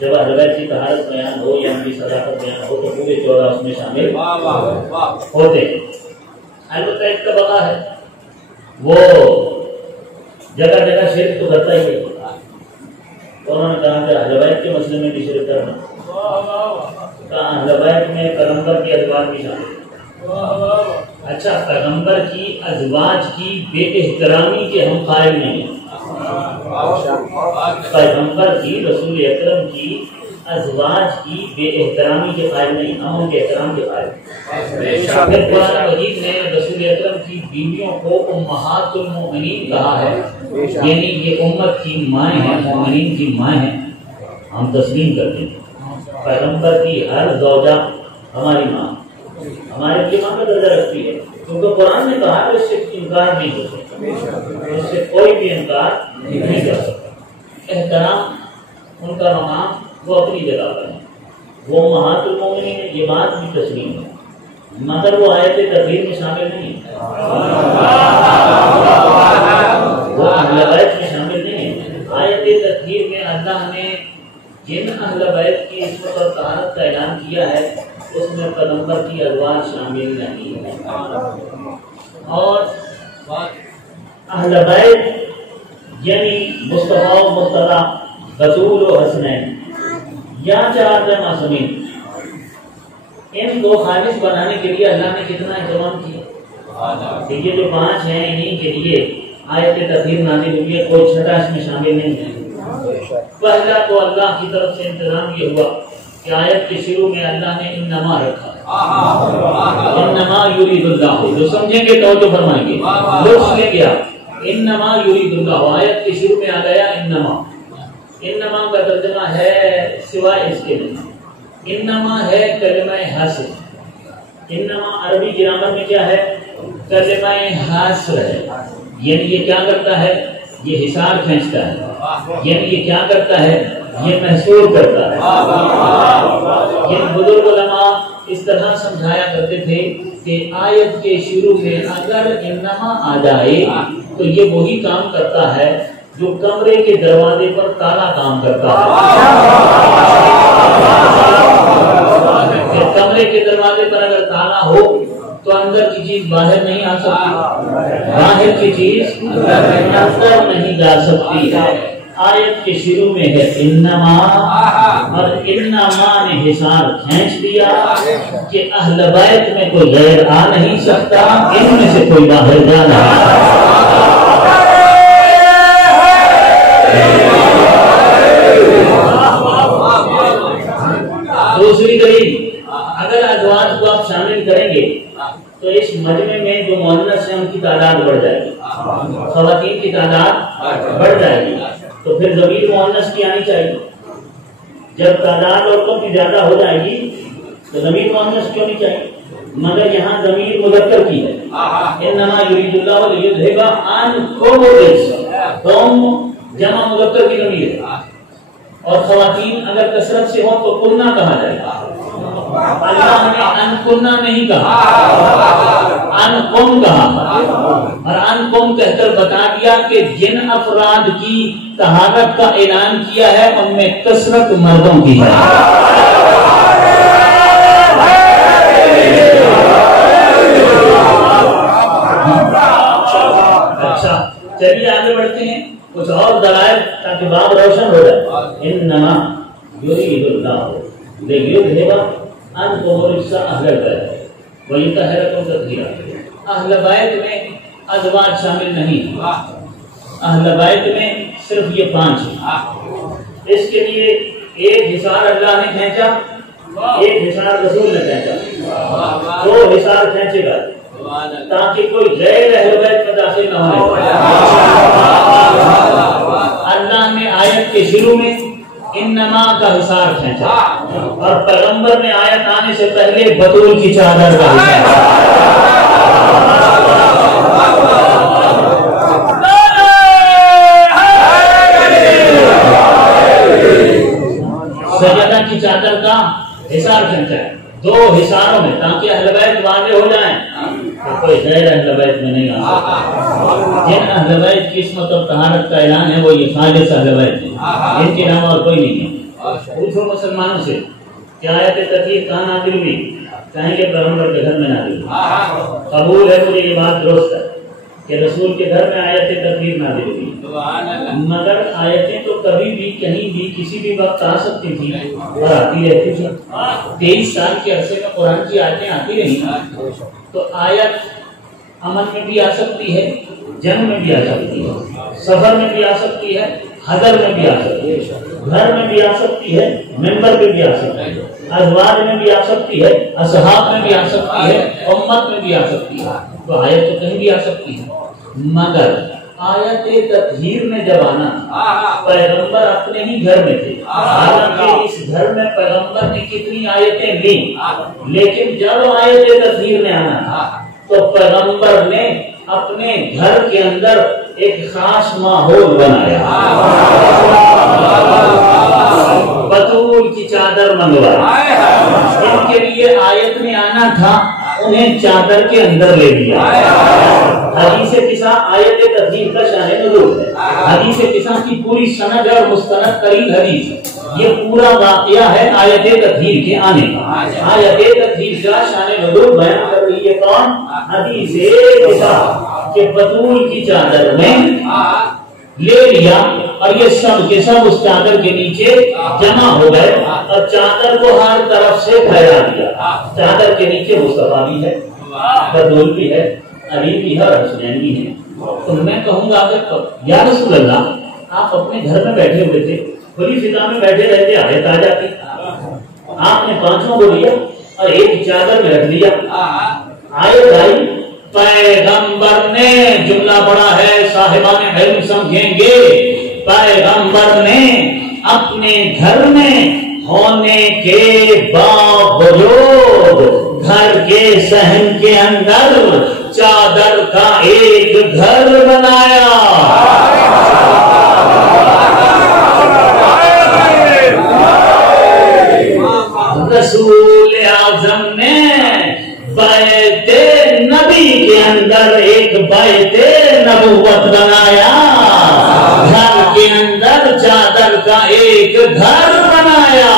جب اہل بیت کی طہارت بیان ہو یا ان کی صداقت بیان ہو تو پورے 14 اس میں شامل ہوتے ہیں. البتہ ایک طبقہ ہے وہ جگہ جگہ شرک تو کرتا ہی ہے. انہوں نے کہا کہ اہل بیت کے مسئلے میں بھی شرک کرنا، کہا اہل بیت میں پیغمبر کی ازواج بھی شامل. اچھا، پیغمبر کی ازواج کی بے احترامی کے ہم قائل نہیں ہیں. پیغمبر کی رسول اکرم کی ازواج کی بے احترامی کے قائل نہیں، ہم ان کے احترام کے قائل. پھر قرآن مجید نے رسول اکرم کی بیویوں کو امہات المؤمنین کہا ہے، یعنی یہ امت کی مائیں ہیں، مومنین کی مائیں ہیں. ہم تسلیم کرتے ہیں پیغمبر کی ہر زوجہ ہماری ماں، ہمارے لیے ماں کا درجہ رکھتی ہے، کیونکہ قرآن نے کہا کہ اس سے انکار نہیں ہو سکتا، اس سے کوئی بھی انکار نہیں کر سکتا. احترام ان کا مقام وہ اپنی جگہ پر ہے، وہ امہات المؤمنین ہے، یہ بات بھی تسلیم ہے، مگر وہ آیت تطہیر میں شامل نہیں ہے، وہ اہل بیت میں شامل نہیں ہے. آیت تطہیر میں اللہ نے جن اہل بیت کی عصمت اور طہارت کا اعلان کیا ہے اس میں پیغمبر کی ازواج شامل نہیں ہے. اور اہل بیت یعنی مصطفیٰ و مرتضیٰ بطول و حسنین، یا چار جمع سمین، ان کو خالص بنانے کے لیے اللہ نے کتنا اہتمام کیا. یہ جو 5 ہیں انہیں کے لیے آیت تطہیر نازل ہوئی ہے، کوئی چھٹا اس میں شامل نہیں ہے. پہلا تو اللہ کی طرف سے انتظام یہ ہوا کہ آیت کے شروع میں اللہ نے انما رکھا. انما یرید اللہ، جو سمجھیں گے تو فرمائیں گے، لطف لے گیا. انما یرید اللہ، آیت کے شروع میں آ گیا انما. انما کا ترجمہ ہے سوائے اس کے نہیں. انما ہے کلمہ حاصل. انما عربی گرامر میں کیا ہے؟ کلمہ حاصل ہے. یعنی یہ کیا کرتا ہے؟ یہ حصار کھینچتا ہے. یعنی یہ کیا کرتا ہے؟ یہ محصور کرتا ہے. یہ بزرگ علماء اس طرح سمجھایا کرتے تھے کہ آیت کے شروع میں اگر انما آ جائے تو یہ وہی کام کرتا ہے جو کمرے کے دروازے پر تالا کام کرتا ہے. کمرے کے دروازے پر اگر تالا ہو تو اندر کی چیز باہر نہیں آ سکتی، باہر کی چیز اندر نہیں جا سکتی. آیت کے شروع میں ہے انما، اور انما نے حصار کھینچ دیا کہ اہل بیت میں کوئی غیر آ نہیں سکتا، ان میں سے کوئی باہر جا نہیں سکتا. دوسری دلیل، اگر ازواج کو آپ شامل کریں گے تو اس مجمع میں جو مؤنث ہیں ان کی تعداد بڑھ جائے گی، خواتین کی تعداد بڑھ جائے گی. تو پھر ضمیر مؤنث کی آنی چاہیے. جب تعداد عورتوں کی زیادہ ہو جائے گی تو ضمیر مؤنث کی ہونی چاہیے، مگر یہاں ضمیر مذکر کی ہے. انما یرید اللہ لیذھب عنکم الرجس، قوم جمع مذکر کی ضمیر ہے، اور خواتین اگر کثرت سے ہوں تو کننا کہا جائے گا. اللہ نے انکننا نہیں کہا، انکم کہا، اور انکم کہہ کر بتا دیا کہ جن افراد کی طہارت کا اعلان کیا ہے ان میں کثرت مردوں کی ہے. اچھا چلیے آگے بڑھتے ہیں، کچھ اور دلائل تاکہ بات روشن ہو جائے. انما یرید اللہ لیذھب عنکم الرجس اہل البیت ویطہرکم تطہیرا. اہل بیت میں ازواج شامل نہیں، اہل بیت میں صرف یہ 5 ہیں. اس کے لیے ایک حصار اللہ نے کھینچا، ایک حصار رسول نے کھینچا، 2 حصار کھینچے گا تاکہ کوئی غیر اہل بیت میں داخل نہ ہو. اللہ نے آیت کے شروع میں انما کا حصار کھینچا، اور پیغمبر نے آیت آنے سے پہلے بطول کی چادر کا حصار. سجدہ کی چادر کا حصار کھینچا ہے 2 حصاروں میں تاکہ اہل بیت واضح ہو جائیں تو کوئی غیر اہل بیت میں نہیں آ سکتا. جن اہل بیت کی عصمت اور طہارت کا اعلان ہے وہ یہ خالص اہل بیت ہیں، ان کے علاوہ اور کوئی نہیں ہے. پوچھو مسلمانوں سے کہ آیت تطہیر کہاں نازل ہوئی؟ کہیں گے پیغمبر کے گھر میں نازل ہوئی. قبول ہے مجھے یہ بات درست ہے کہ رسول کے گھر میں آیت تطہیر نازل ہوئی، مگر آیتیں تو کبھی بھی کہیں بھی کسی بھی وقت آ سکتی تھی اور آتی رہتی تھی. 23 سال کے عرصے میں قرآن کی آیتیں آتی رہی، تو آیت امن میں بھی آ سکتی ہے، جنگ میں بھی آ سکتی ہے، سفر میں بھی آ سکتی ہے، حضر میں بھی آ سکتی ہے، گھر میں بھی آ سکتی ہے، ممبر پہ بھی آ سکتی ہے، ازواج میں بھی آ سکتی ہے، اصحاب میں بھی آ سکتی ہے، امت میں بھی آ سکتی ہے. تو آیت تو کہیں بھی آ سکتی ہے، مگر آیت تطہیر میں جب آنا پیغمبر اپنے ہی گھر میں تھے، حالانکہ اس گھر میں پیغمبر نے کتنی آیتیں لی، لیکن جب آیت تطہیر نے آنا تو پیغمبر نے اپنے گھر کے اندر ایک خاص ماحول بنایا. بطول کی چادر منگوائی، ان کے لیے آیت میں آنا تھا، انہیں چادر کے اندر لے لیا. حدیث قصہ آیت تطہیر کا شان نزول ہے. حدیث قصہ کی پوری سند اور مستند ترین حدیث ہے. یہ پورا واقعہ ہے آیت تطہیر کے آنے کا. آیت تطہیر کا شان نزول بیان کر رہی ہے کون؟ حدیث قصہ کہ بطول کی چادر میں لے لیا اور یہ سب کے سب اس چادر کے نیچے جمع ہو گئے اور چادر کو ہر طرف سے پھیلا دیا. چادر کے نیچے مصطفیٰ بھی ہے, بدول بھی ہے, علی بھی ہے اور حسنین بھی ہے. تو میں کہوں گا کہ یا رسول اللہ, آپ اپنے گھر میں بیٹھے ہوئے تھے, کھلی فضا میں بیٹھے رہتے, آیت آ جاتی, آپ نے پانچوں کو لیا اور ایک چادر میں رکھ دیا. آیت آئی, پیغمبر نے, جملہ بڑا ہے صاحبان علم سمجھیں گے, پیغمبر نے اپنے گھر میں ہونے کے باوجود گھر کے صحن کے اندر چادر کا ایک گھر بنایا. رسول اعظم نے بیت نبی کے اندر ایک بیت نبوت بنایا, گھر کے اندر چادر کا ایک گھر بنایا.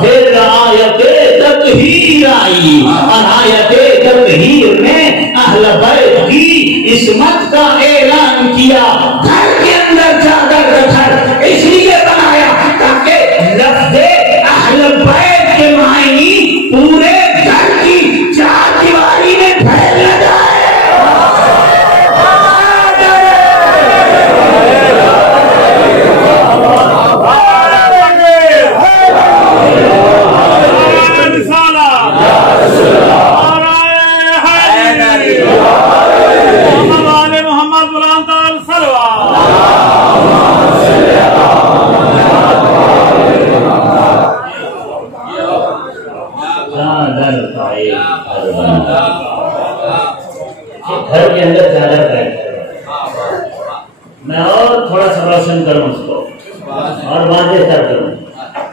پھر آیت تطہیر آئی اور آیت تطہیر میں اہل بیت کی عصمت کا اعلان کیا. گھر کے اندر چادر کا گھر اس لیے بنایا تاکہ لفظ اہل بیت کے معنی پورے گھر کی چار دیواری میں پھیل نہ جائے. گھر کے اندر چادر کا, میں اور تھوڑا سا روشن کروں اس کو اور واضح تر کروں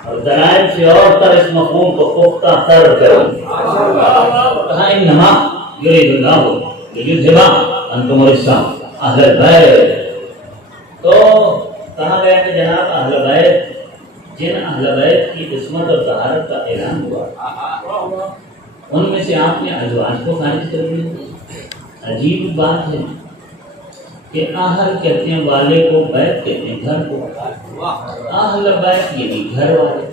اور دلائل سے اور تر اس مفہوم کو پختہ تر کروں. کہاں انما یرید اللہ لیذھب عنکم الرجس اہل البیت. تو کہا گیا کہ جناب اہل بیت, جن اہل بیت کی عصمت اور طہارت کا اعلان ہوا ان میں سے آپ نے ازواج کو خارج کر دیا. عجیب بات ہے کہ اہل کہتے ہیں والے کو, بیت کہتے ہیں گھر کو. اہل بیت یعنی گھر والے.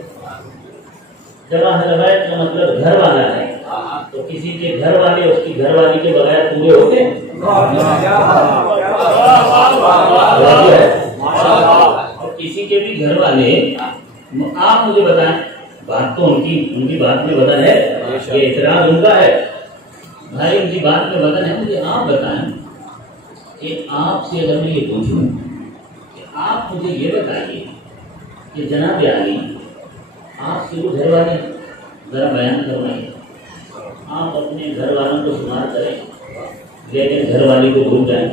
جب اہل بیت کا مطلب گھر والا ہے تو کسی کے گھر والے اس کی گھر والی کے بغیر پورے ہوتے ہیں. اور کسی کے بھی گھر والے, آپ مجھے بتائیں, بات تو ان کی بات میں وزن ہے, یہ اعتراض ان کا ہے بھائی, ان کی بات میں وزن ہے. مجھے آپ بتائیں کہ آپ سے اگر میں یہ پوچھوں کہ آپ مجھے یہ بتائیے کہ جناب علی آپ سے وہ گھر والے ذرا بیان کروائیں. آپ اپنے گھر والوں کو شمار کریں لیکن گھر والے کو بھول جائیں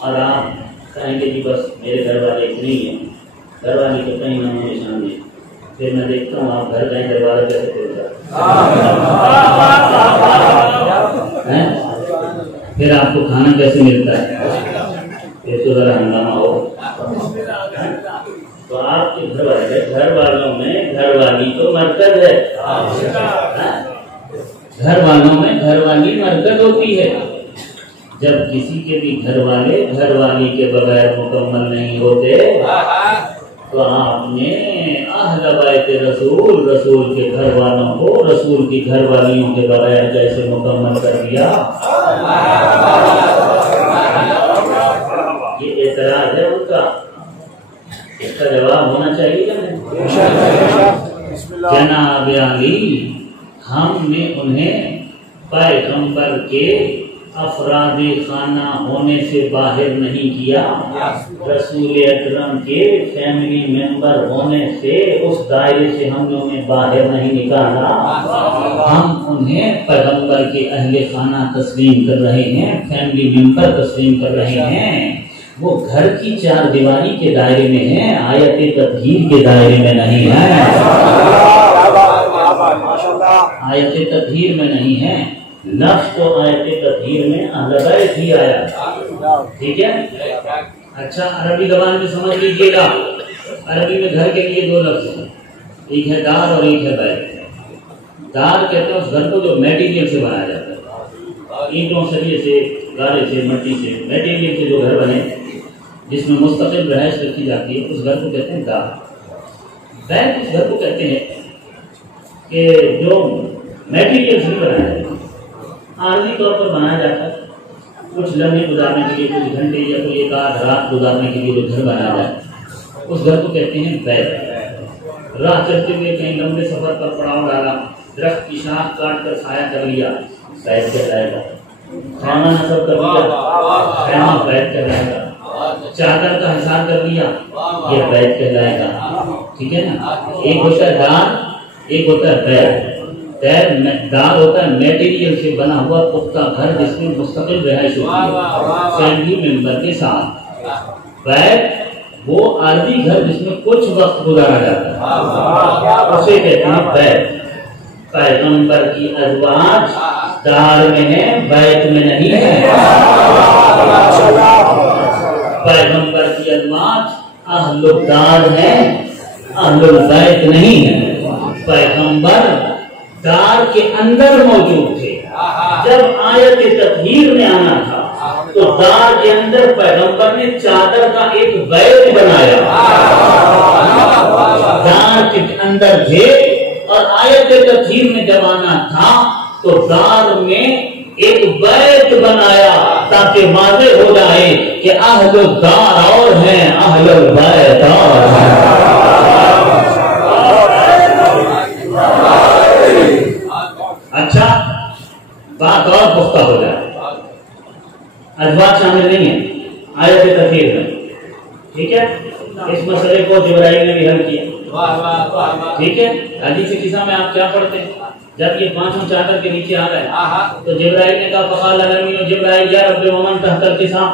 اور آپ کہیں گے کہ بس میرے گھر والے اتنے ہی ہیں, گھر والے کو کہیں نام و نشان نہیں. پھر میں دیکھتا ہوں آپ گھر جائیں دروازہ کیسے کھولتا ہے, پھر آپ کو کھانا کیسے ملتا ہے, پھر تو ذرا ہنگامہ ہو. تو آپ کے گھر والوں میں گھر والی تو مرکز ہے, گھر والوں میں گھر والی مرکز ہوتی ہے. جب کسی کے بھی گھر والے گھر والی کے بغیر مکمل نہیں ہوتے تو آپ نے اہل بیت رسول, رسول کے گھر والوں کو رسول کی گھر والیوں کے بغیر کیسے مکمل کر دیا. یہ اعتراض ہے ان کا, اس کا جواب ہونا چاہیے کہ نہیں. جناب علی ہم نے انہیں پیغمبر کے افراد خانہ ہونے سے باہر نہیں کیا, رسول اکرم کے فیملی ممبر ہونے سے اس دائرے سے ہم نے انہیں باہر نہیں نکالا. ہم انہیں پیغمبر کے اہل خانہ تسلیم کر رہے ہیں, فیملی ممبر تسلیم کر رہے ہیں. وہ گھر کی چار دیواری کے دائرے میں ہیں, آیت تطہیر کے دائرے میں نہیں ہے, آیت تطہیر میں نہیں ہے. لفظ تو آیت تطہیر میں اہل بیت ہی آیا. ٹھیک ہے, اچھا عربی زبان میں سمجھ لیجیے گا. عربی میں گھر کے لیے دو لفظ ہیں, ایک ہے دار اور ایک ہے بیت. دار کہتے ہیں اس گھر کو جو میٹیریل سے بنایا جاتا ہے, اینٹوں سریے سے, گارے سے, مٹی سے, میٹیریل سے جو گھر بنے جس میں مستقل رہائش رکھی جاتی ہے، اس گھر کو کہتے ہیں دار۔ بیت اس گھر کو کہتے ہیں کہ جو میٹیریل سے بنایا جاتا ہے، عارضی طور پر بنایا جاتا ہے، کچھ لمحے گزارنے کے لیے، کچھ گھنٹے یا کوئی ایک آدھ رات گزارنے کے لیے جو گھر بنایا جائے اس گھر کو کہتے ہیں بیت۔ راہ چلتے ہوئے کہیں لمبے سفر پر پڑاؤ ڈالا، درخت کی شاخ کاٹ کر سایہ کر لیا، بیت کہلائے گا۔ کھانا نصب کر لیا، خیمہ بیت کہلائے گا۔ چادر کا حصار کر لیا، یہ بیت کہلائے گا۔ ٹھیک ہے نا؟ ایک ہوتا ہے دار، ایک ہوتا ہے بیت۔ دار ہوتا ہے میٹیریل سے بنا ہوا پختہ گھر جس میں مستقل رہائش ہوتی ہے فیملی ممبر کے ساتھ۔ بیت وہ عارضی گھر جس میں کچھ وقت گزارا جاتا ہے، اسے کہتے ہیں بیت۔ پیغمبر کی ازواج دار میں ہے، بیت میں نہیں ہے۔ پیغمبر کی ازواج اہل الدار ہے، اہل البیت نہیں ہے۔ پیغمبر دار کے اندر موجود تھے۔ جب آیت تطہیر میں آنا تھا تو دار کے اندر پیغمبر نے چادر کا ایک بیت بنایا، دار کے اندر تھے، اور آیت تطہیر میں جب آنا تھا تو دار میں ایک بیت بنایا تاکہ واضح ہو جائے کہ اہل الدار اور ہیں، اہل البیت اور ہیں۔ اچھا، بات اور پختہ ہو جائے، ازواج شامل نہیں ہے آیت تطہیر میں، ٹھیک ہے؟ اس مسئلے کو جبرائیل نے بھی حل کیا، ٹھیک ہے؟ حدیث قصہ میں آپ کیا پڑھتے ہیں؟ جب یہ پانچوں چادر کے نیچے آ گئے تو جبرائیل نے کہا فقال الامین جبرائیل یا رب ومن تحت القصہ،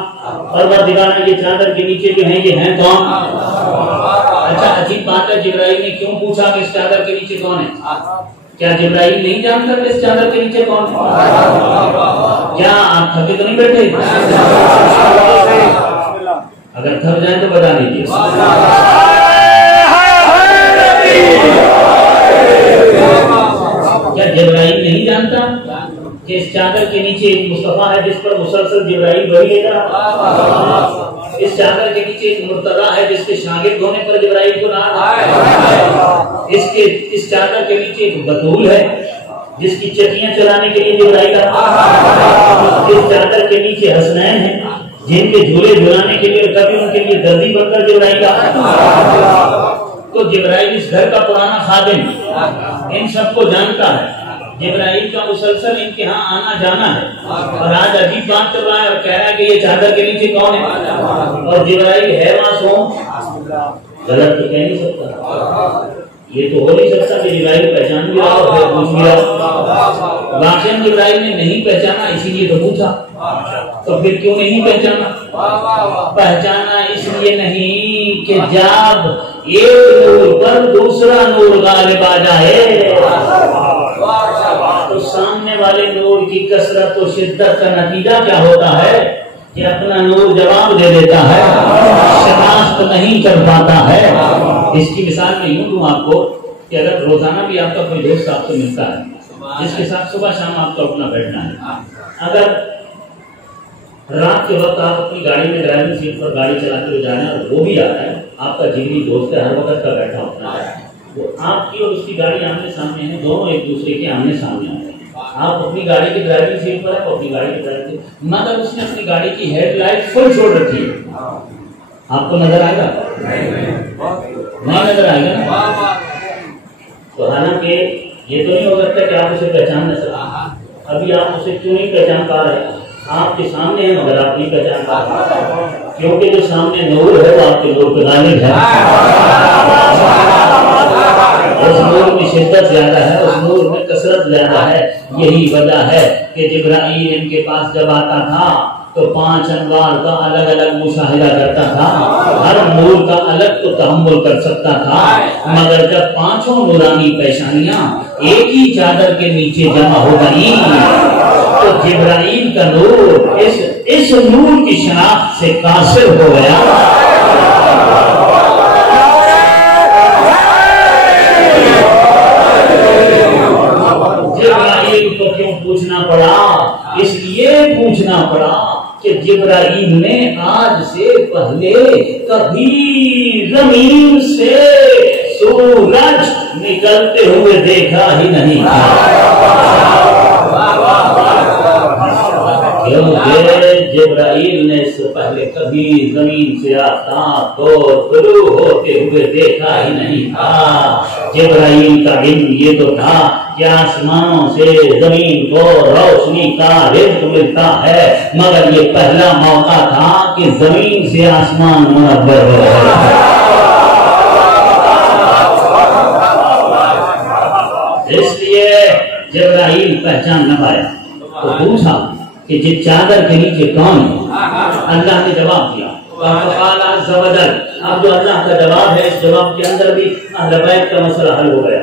پروردگار یہ چادر کے نیچے جو ہیں یہ ہیں کون؟ اچھا، عجیب بات ہے، جبرائیل نے کیوں پوچھا کہ اس چادر کے نیچے کون ہے؟ کیا جبرائیل نہیں جانتا کہ اس چادر کے نیچے کون ہے؟ کیا آپ تھکے تو نہیں بیٹھے؟ اگر تھک جائیں تو بتا دیجیے۔ کیا جبرائیل نہیں جانتا کہ اس چادر کے نیچے ایک مصطفیٰ ہے جس پر مسلسل جبرائیل وحی لے کر اس چادر کے نیچے ایک مرتضیٰ ہے جس کے شاگرد ہونے پر جبرائیل کو نہ اس چادر کے نیچے ایک بطول ہے جس کی چکیاں چلانے کے لیے جبرائیل اس چادر کے نیچے حسنین ہیں جن کے جھولے جھلانے کے لیے کبھی ان کے لیے دردی بن کر جبرائیل تو جبرائیل اس گھر کا پرانا خادم ان سب کو جانتا ہے۔ جبرائیل کا مسلسل ان کے ہاں آنا جانا ہے، اور آج عجیب بات کر رہا ہے اور کہہ رہا ہے کہ یہ چادر کے نیچے کون ہے، اور جبرائیل ہے وہاں سو غلط تو کہہ نہیں سکتا، یہ تو ہو نہیں سکتا کہ جبرائیل پہچان بھی رہا اور پھر پوچھ بھی رہا۔ واقعاً جبرائیل نے نہیں پہچانا اسی لیے تو پوچھا، تو پھر کیوں نہیں پہچانا؟ پہچانا اس لیے نہیں کہ جب ایک نور پر دوسرا نور غالب آ جائے تو سامنے والے نور کی کثرت و شدت کا نتیجہ کیا ہوتا ہے کہ اپنا نور جواب دے دیتا ہے، شناخت نہیں کر پاتا ہے۔ اس کی مثال میں یوں دوں آپ کو کہ اگر روزانہ بھی آپ کا کوئی دوست آپ سے ملتا ہے جس کے ساتھ صبح شام آپ کا اٹھنا بیٹھنا ہے، اگر رات کے وقت آپ اپنی گاڑی میں ڈرائیونگ سیٹ پر گاڑی چلاتے ہوئے جانا اور وہ بھی آتا ہے، آپ کا جگری دوست ہے، ہر وقت کا بیٹھا ہوتا ہے، وہ آپ کی اور اس کی گاڑی آمنے سامنے ہیں، دونوں ایک دوسرے کے آمنے سامنے آتے ہیں، آپ اپنی گاڑی کی ڈرائیونگ سیٹ پر ہے، اپنی گاڑی کی ڈرائیونگ سیٹ، مگر اس نے اپنی گاڑی کی ہیڈ لائٹ فل چھوڑ رکھی ہے، آپ کو نظر آئے گا؟ نہیں نظر آئے گا نا؟ تو حالانکہ یہ تو نہیں ہو سکتا کہ آپ اسے پہچان نہ سکیں، ابھی آپ اسے کیوں نہیں پہچان پا رہے؟ آپ کے سامنے ہیں مگر آپ نہیں پہچان پا رہے، کیونکہ جو سامنے نور ہے وہ آپ کے نور پہ غالب ہے، اس نور میں شدت زیادہ ہے، اس نور میں کثرت زیادہ ہے۔ یہی وجہ ہے کہ جبرائیل ان کے پاس جب آتا تھا تو 5 انوار کا الگ الگ مشاہدہ کرتا تھا، ہر نور کا الگ تو تحمل کر سکتا تھا، مگر جب 5 نورانی پیشانیاں ایک ہی چادر کے نیچے جمع ہو گئی تو جبرائیل کا نور اس نور کی شناخت سے قاصر ہو گیا۔ جبرائیل کو کیوں پوچھنا پڑا؟ اس لیے پوچھنا پڑا کہ جبرائیل نے آج سے پہلے کبھی زمین سے سورج نکلتے ہوئے دیکھا ہی نہیں کیونکہ جبرائیل نے اس سے پہلے کبھی زمین سے آفتاب اور طلوع ہوتے ہوئے دیکھا ہی نہیں تھا۔ جبرائیل کا علم یہ تو تھا کہ آسمانوں سے زمین کو روشنی کا رزق ملتا ہے، مگر یہ پہلا موقع تھا کہ زمین سے آسمان منور ہو رہا ہے۔ اس لیے جبرائیل پہچان نہ پایا تو پوچھا کہ جس چادر کے نیچے کون ہے؟ اللہ نے جواب دیا۔ اب جو اللہ کا جواب ہے، اس جواب کے اندر بھی اہل بیت کا مسئلہ حل ہو گیا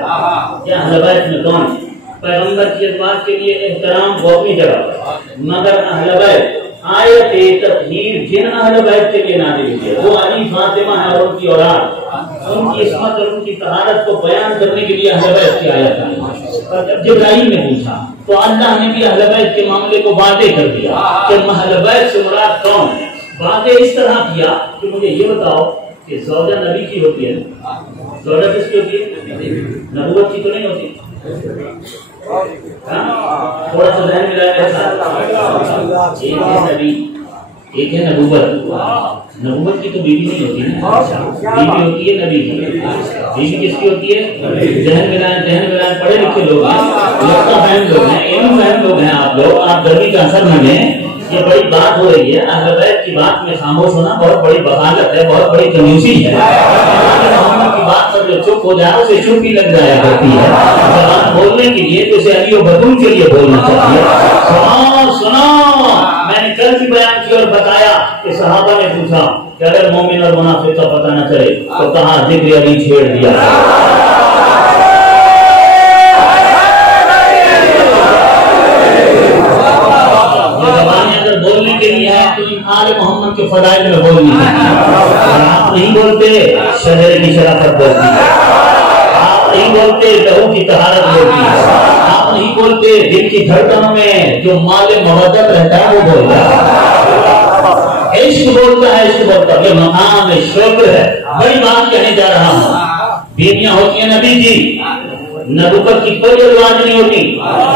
کہ اہل بیت میں کون ہے۔ پیغمبر کی بات کے لیے احترام وہ اپنی جگہ ہے، مگر اہل بیت آیت تطہیر جن اہل بیت کے لیے نازل ہوئی ہے وہ علی فاطمہ ہے اور ان کی اولاد، ان کی عصمت اور ان کی طہارت کو بیان کرنے کے لیے اہل بیت کی آیت آئی۔ اور جب جبرائیل نے پوچھا تو اللہ نے بھی اہل بیت کے معاملے کو واضح کر دیا کہ اہل بیت سے مراد کون ہے۔ واضح اس طرح کیا کہ مجھے یہ بتاؤ کہ زوجہ نبی کی ہوتی ہے، زوجہ کس کی ہوتی ہے؟ نبوت کی تو نہیں ہوتی۔ تھوڑا سا ذہن ملا میرے ساتھ، ایک ہے نبی ایک ہے نبوت۔ نبوت کی تو بیوی نہیں ہوتی نا، بیوی ہوتی ہے نبی کی۔ بیوی کس کی ہوتی ہے؟ ذہن ملائیں پڑھے لکھے لوگ ہیں، لگتا فہم لوگ ہیں، علم فہم لوگ ہیں آپ لوگ، آپ گرمی کا اثر نہ لیں۔ یہ بڑی بات ہو رہی ہے، اہل بیت کی بات میں خاموش ہونا بہت بڑی بغاوت ہے، بہت بڑی کنجوسی ہے۔ محمد کی بات پر جو چپ ہو جائے اسے چپ ہی لگ جایا کرتی ہے۔ زبان بولنے کے لیے تو اسے علی و بطول کے لیے بولنا چاہیے۔ سنو، میں نے کل بھی بیان کیا اور بتایا کہ صحابہ نے پوچھا کہ اگر مومن اور منافق کا پتہ نہ چلے تو کہاں ذکر علی چھیڑ دیا۔ بولنے کے لیے ہے تو آل محمد کے فضائل میں بولنی ہے، اور آپ نہیں بولتے شہر کی شرافت بولتی ہے، آپ نہیں بولتے لہو کی طہارت بولتی ہے، آپ نہیں بولتے دل کی دھڑکنوں میں جو مال مودت رہتا ہے وہ بولتا ہے، عشق بولتا ہے، عشق بولتا ہے۔ یہ مقام شکر ہے۔ بڑی بات کہنے جا رہا ہوں، بیویاں ہوتی ہیں نبی جی، نبوت کی کوئی رواج نہیں ہوتی۔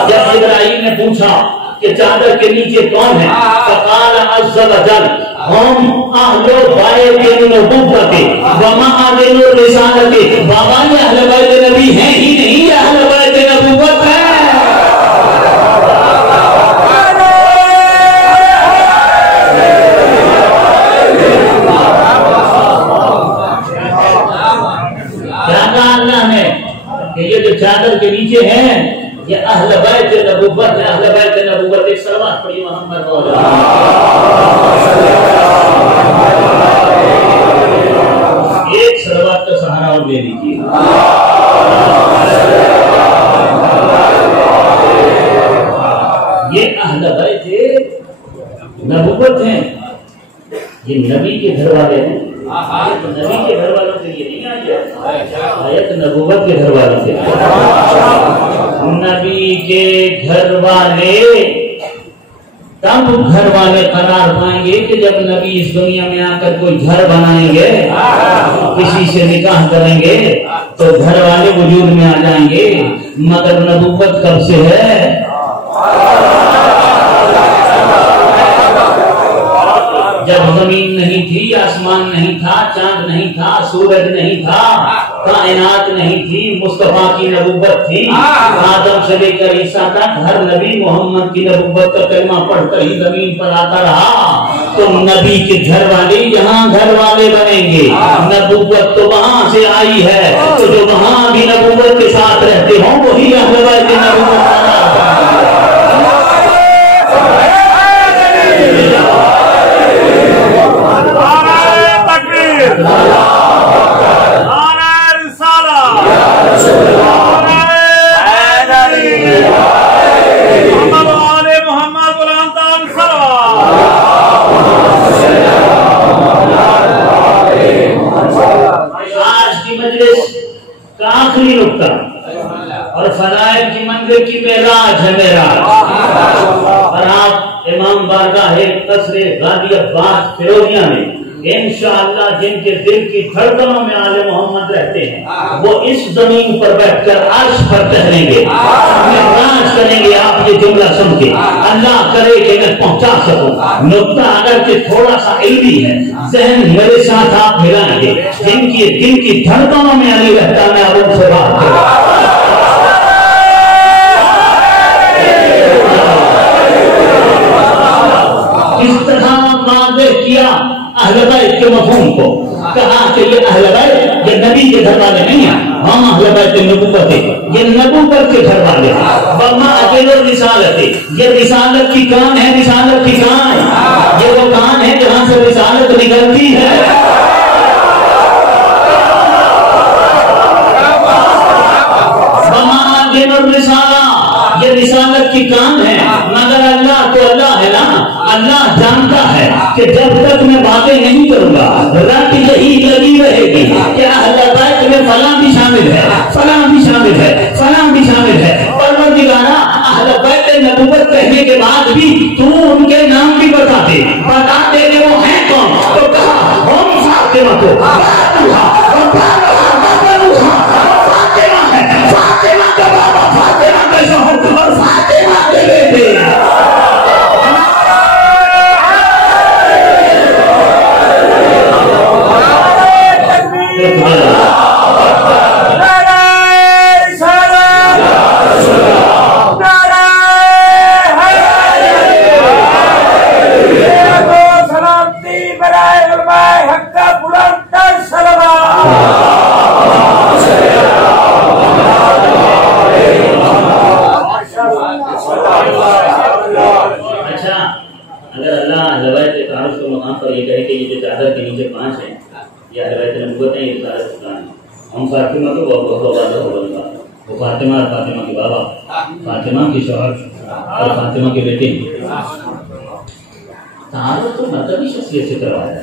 جب جبرائیل نے پوچھا کہ چادر کے نیچے کون ہے، فقال عز وجل ہم اہل بیت النبوۃ و معادن الرسالۃ۔ بابا یہ اہل بیت نبی ہیں ہی نہیں، یہ اہل بیت نبوت ہے۔ کیا کہا اللہ نے کہ یہ جو چادر کے نیچے ہیں یہ اہل بیت نبوت ہے، اہل بیت نبوت۔ ایک صلوات پڑھی محمد مولا۔ ایک صلوات کا سہارا اور دے دیجیے۔ یہ اہل بیت نبوت ہیں، یہ نبی کے گھر والے ہیں، نبی کے گھر والوں کے لیے نہیں آئی ہے، آیت نبوت کے گھر والوں کے لیے۔ نبی کے گھر والے تب گھر والے قرار پائیں گے کہ جب نبی اس دنیا میں آ کر کوئی گھر بنائیں گے، کسی سے نکاح کریں گے تو گھر والے وجود میں آ جائیں گے۔ مگر نبوت کب سے ہے؟ جب زمین نہیں تھی، آسمان نہیں تھا، چاند نہیں تھا، سورج نہیں تھا، کائنات نہیں تھی، مصطفیٰ کی نبوت تھی۔ آدم سے لے کر عیسیٰ تک ہر نبی محمد کی نبوت کا کلمہ پڑھ کر ہی زمین پر آتا رہا۔ تو نبی کے گھر والے یہاں گھر والے بنیں گے، نبوت تو وہاں سے آئی ہے، تو جو وہاں بھی نبوت کے ساتھ رہتے ہوں وہی اہل بیت نبوت کا آخری نقطہ اور فضائل کی منزل کی معراج ہے معراج۔ اور آپ امام بارگاہ قصر غازی عباس فیروزیہ میں انشاءاللہ جن کے دل کی دھڑکنوں میں آل محمد رہتے ہیں وہ اس زمین پر بیٹھ کر عرش پر ٹہلیں گے، راج کریں گے۔ آپ یہ جملہ سن کے اللہ کرے کہ میں پہنچا سکوں نقطہ، اگر کہ تھوڑا سا علمی ہے، ذہن میرے ساتھ آپ ملائیں گے۔ جن کی دل کی دھڑکنوں میں علی رہتا، میں آپ سے بات کروں۔ اس طرح واضح کیا اہل بیت کے مفہوم کو، کہا کہ یہ اہل بیت یہ نبی کے گھر والے نہیں ہیں، ہم اہل بیت نبوت ہیں، یہ نبوت کے گھر والے ہیں۔ وما اجل الرسالت، یہ رسالت کی کان ہے، رسالت کی کان، یہ وہ کان ہے جہاں سے رسالت نکلتی ہے۔ وما اجل الرسالہ، یہ رسالت کی کان ہے، مگر اللہ تو اللہ ہے نا، اللہ جانتا ہے کہ جب تک میں باتیں نہیں کروں گا رت یہی لگی رہے گی کہ اہل بیت میں فلاں بھی شامل ہے، فلاں بھی شامل ہے، فلاں بھی شامل ہے۔ پروردگارا اہل بیت نبوت کہنے کے بعد بھی تو ان کے نام بھی بتا دے کہ وہ ہیں کون، تو کہا ہم فاطمہ کو، فاطمہ ہے، فاطمہ کا بابا، فاطمہ کا شوہر اور فاطمہ کے بیٹے۔ فاطمہ تو وہ فاطمہ اور فاطمہ کے بابا، فاطمہ کے شوہر اور فاطمہ کے بیٹے۔ تعارف تو مذہبی شخصیت سے کروایا ہے۔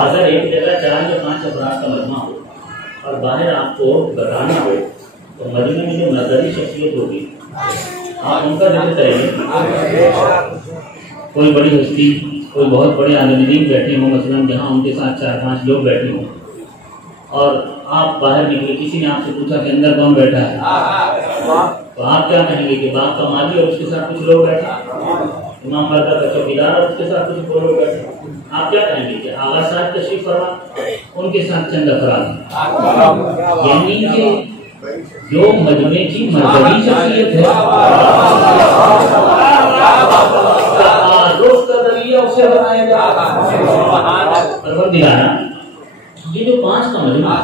اگر ایک جگہ 4 یا 5 افراد کا مجمع ہو اور باہر آپ کو بتانا ہو تو مجمع میں جو مذہبی شخصیت ہوگی آپ ان کا ذکر کریں گے۔ کوئی بڑی ہستی، کوئی بہت بڑے عالم دین بیٹھے ہوں، مثلاً جہاں ان کے ساتھ 4-5 لوگ بیٹھے ہوں اور آپ باہر نکلے، کسی نے آپ سے پوچھا کہ اندر کون بیٹھا ہے، تو آپ کیا کہیں گے کہ باپ کا مالی اور اس کے ساتھ کچھ لوگ بیٹھے، امام مردہ کا چوکیدار اور اس کے ساتھ کچھ لوگ بیٹھے، آپ کیا کہیں گے کہ آغا صاحب تشریف فرما، ان کے ساتھ چند افراد ہیں۔ یعنی کہ جو مجمع کی مذہبی شخصیت ہے تعارف کا ذریعہ اسے بتایا جائے۔ پروردگارا یہ جو 5 کا مجمع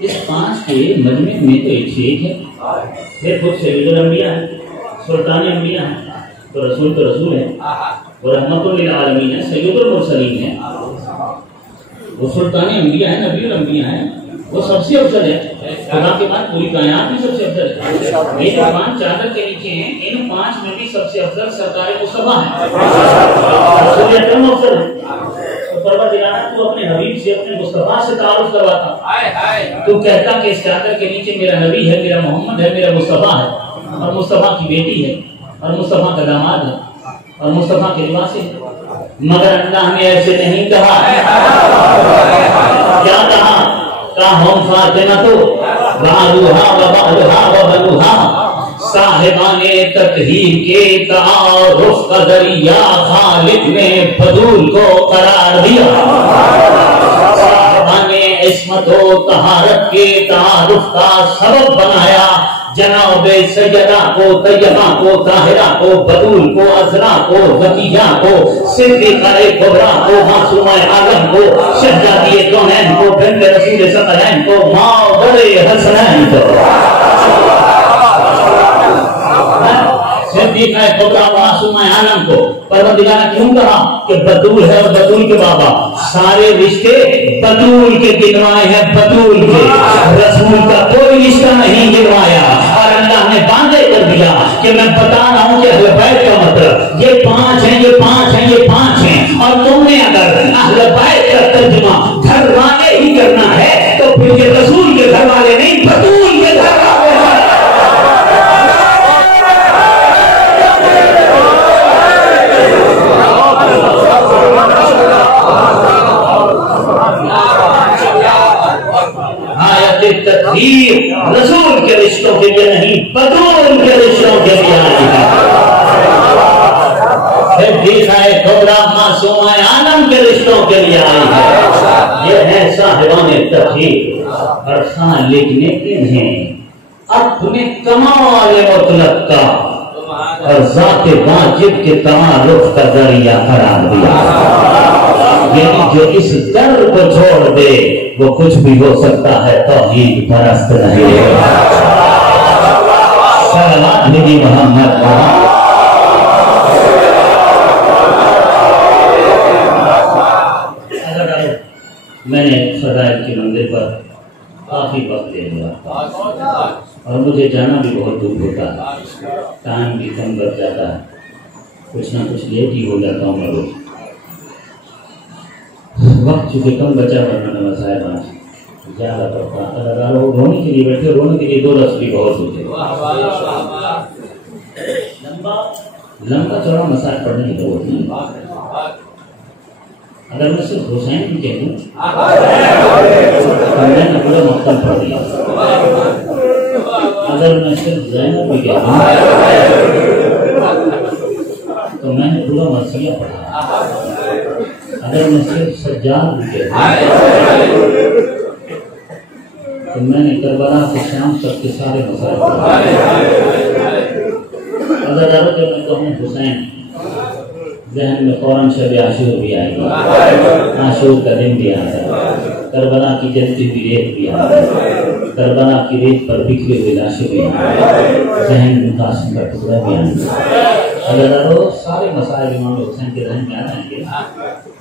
اس 5 کے مجمع میں تو ایک شیخ ہے، پھر خود سید الانبیاء ہے، سلطان انبیاء ہے، تو رسول ہے، وہ رحمت للعالمین ہے، سید المرسلین ہے، وہ سلطان انبیاء ہے، نبی الانبیاء ہے، وہ سب سے افضل ہے، خدا کے بعد پوری کائنات میں سب سے افضل ہے۔ یہ جو 5 چادر کے نیچے ہیں ان 5 میں بھی سب سے افضل سرکار مصطفیٰ ہے، رسول اکرم افضل ہے۔ تو پروردگارا تو اپنے حبیب سے، اپنے مصطفیٰ سے تعارف کرواتا، تو کہتا کہ اس چادر کے نیچے میرا نبی ہے، میرا محمد ہے، میرا مصطفیٰ ہے، اور مصطفیٰ کی بیٹی ہے، اور مصطفیٰ کا داماد ہے، اور مصطفیٰ کے لباس ہے۔ مگر اللہ نے ایسے نہیں کہا، کیا کہا؟ ہم فاطمہ تو بعلوہا و بعلوہا و بنوہا، صاحبان تطہیر کے تعارف کا ذریعہ خالق نے بدول کو قرار دیا، صاحبان عصمت و طہارت کے تعارف کا سبب بنایا، جناب سیدہ کو، طیبہ کو، طاہرہ کو، بدول کو، عذرا کو، زکیہ کو، صدیقہ کبریٰ کو، معصومہ عالم کو، شہزادی کونین کو، بنت رسول ثقلین کو، ماوضع حسنین کو، صدیقہ کبریٰ و معصومہ عالم کو۔ پروردگار نے کیوں کہا کہ بدول ہے اور بدول کے بابا؟ سارے رشتے بدول کے گنوائے ہیں، بدول کے، رسول کا کوئی رشتہ نہیں گنوایا، اور اللہ نے باندھے کر دیا کہ میں بتا رہا ہوں کہ اہل بیت کا مطلب یہ 5 ہیں، یہ 5 ہیں، یہ 5 ہیں، اور تم نے اگر اہل بیت کا ترجمہ گھر والے ہی کرنا ہے تو پھر یہ رسول کے گھر والے نہیں، بدول کے گھر والے ہیں۔ آیت تطہیر رسول کے رشتوں کے لیے نہیں، بطول کے رشتوں کے لیے آئی ہے۔ پھر دیکھائے کبرا معصوم عالم کے رشتوں کے لیے آئی ہے۔ یہ ہے صاحبان تطہیر۔ اور خان لکھنے کے ہیں اپنے کمال مطلق کا اور ذات واجب کے تعارف کا ذریعہ قرار دیا، یعنی جو اس در کو چھوڑ دے وہ کچھ بھی ہو سکتا ہے، توحید پرست نہیں ہے۔ صلوات نبی محمد۔ میں نے فضائل کے مندر پر کافی وقت دے دیا اور مجھے جانا بھی بہت دور ہوتا ہے، ٹائم بھی کم بچ جاتا ہے، کچھ نہ کچھ لیٹ ہی ہو جاتا ہوں میں روز۔ وقت چونکہ کم بچا ورنہ مسائل زیادہ پڑتا، اگر وہ رونے کے لیے بیٹھے، رونے کے لیے دو لفظ بھی بہت ہوتے۔ لمبا چوڑا مسائل پڑھنے کی ضرورت نہیں۔ اگر میں صرف حسین بھی کہہ دوں تو میں نے پورا مقتل پڑھ دیا، اگر میں صرف زینب بھی کہہ دوں تو میں نے پورا مرثیہ پڑھا، اگر میں صرف سجاد بھی کہہ دوں تو میں نے کربلا سے شام تک کے سارے مسائل پڑھا۔ اگر جب میں کہوں حسین، ذہن میں فوراً شب عاشور بھی آئے گا، عاشور کا دن بھی آتا ہے، کربلا کی جلتی ہوئی ریت بھی آتا ہے، کربلا کی ریت پر بکھرے ہوئے لاشیں بھی آتا ہے، ذہن قاسم کا ٹکڑا بھی آتا ہے۔ اگر سارے مسائل امام حسین کے ذہن میں آ جائیں گے،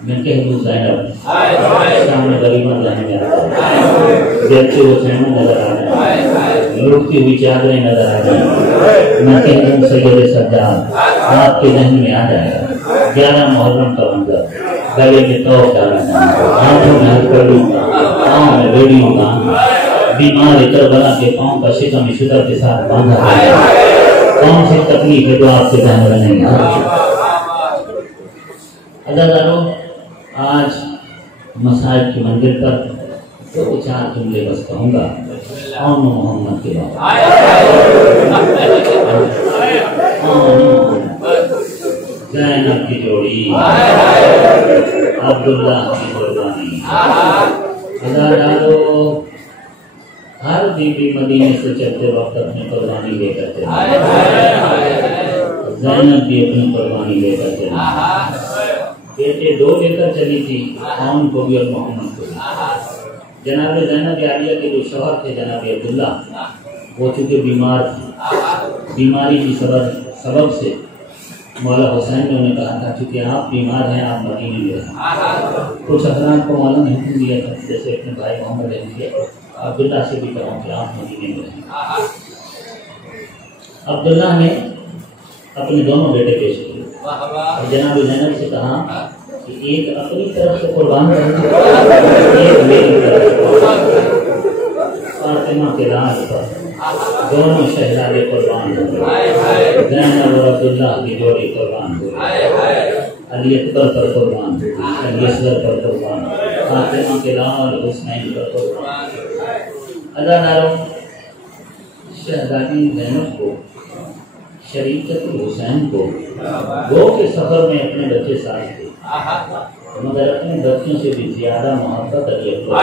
میں کہہ دوں زینب سامنے غریباں ذہن میں آتا ہے، جلتے ہوئے خیمے نظر آ جائیں، لوٹتی ہوئی چادریں نظر آ جائیں، میں کہہ دوں سید سجاد آپ کے ذہن میں آ جائے گا۔ 11 محرم کا منظر، گلے میں توق ڈالا جائے، ہاتھوں میں ہتھکڑیوں کا، پاؤں میں بیڑیوں کا، بیمار کربلا کے پاؤں کا شکم شدہ کے ساتھ باندھا گیا۔ کون سی تکلیف ہے جو آپ کے ذہن میں نہیں آ رہی؟ عزیزانو، آج مسائل کے مندر پر 2-4 جملے بس کہوں گا اون محمد کے بارے میں۔ زینب کی جوڑی، عبداللہ کی قربانی۔ ہر بیوی مدینے سے چلتے وقت اپنی قربانی لے کر چلی، زینب بھی اپنی قربانی لے کر چلی۔ بیٹے 2 لے کر چلی تھی، اون کو بھی اور محمد کو بھی۔ جناب زینب عالیہ کے جو شوہر تھے جناب عبداللہ، وہ چونکہ بیمار تھے، بیماری کی سبب سے مولا حسین نے انہیں کہا تھا چونکہ آپ بیمار ہیں آپ مدینے میں رہیں۔ کچھ افراد کو مولا نے حکم دیا تھا، جیسے اپنے بھائی محمد نے دیا، عبداللہ سے بھی کہا کہ آپ مدینے میں رہیں۔ عبداللہ نے اپنے دونوں بیٹے پیش کیے اور جناب زینب سے کہا کہ ایک اپنی طرف سے قربان کرنا، ایک میری طرف سے۔ فاطمہ کے راز پر دونوں شہزادے قربان ہوئے، زینب اور عبداللہ کی جوڑی قربان ہوئی، علی اکبر پر قربان ہوئی، علی اصغر پر قربان ہوئی، فاطمہ کے لال حسین پر قربان ہوئی۔ عزیزانو، شہزادی زینب کو، شریکت حسین کو، وہ کے سفر میں اپنے بچے ساتھ تھے مگر اپنے بچوں سے بھی زیادہ محبت علی اکبر۔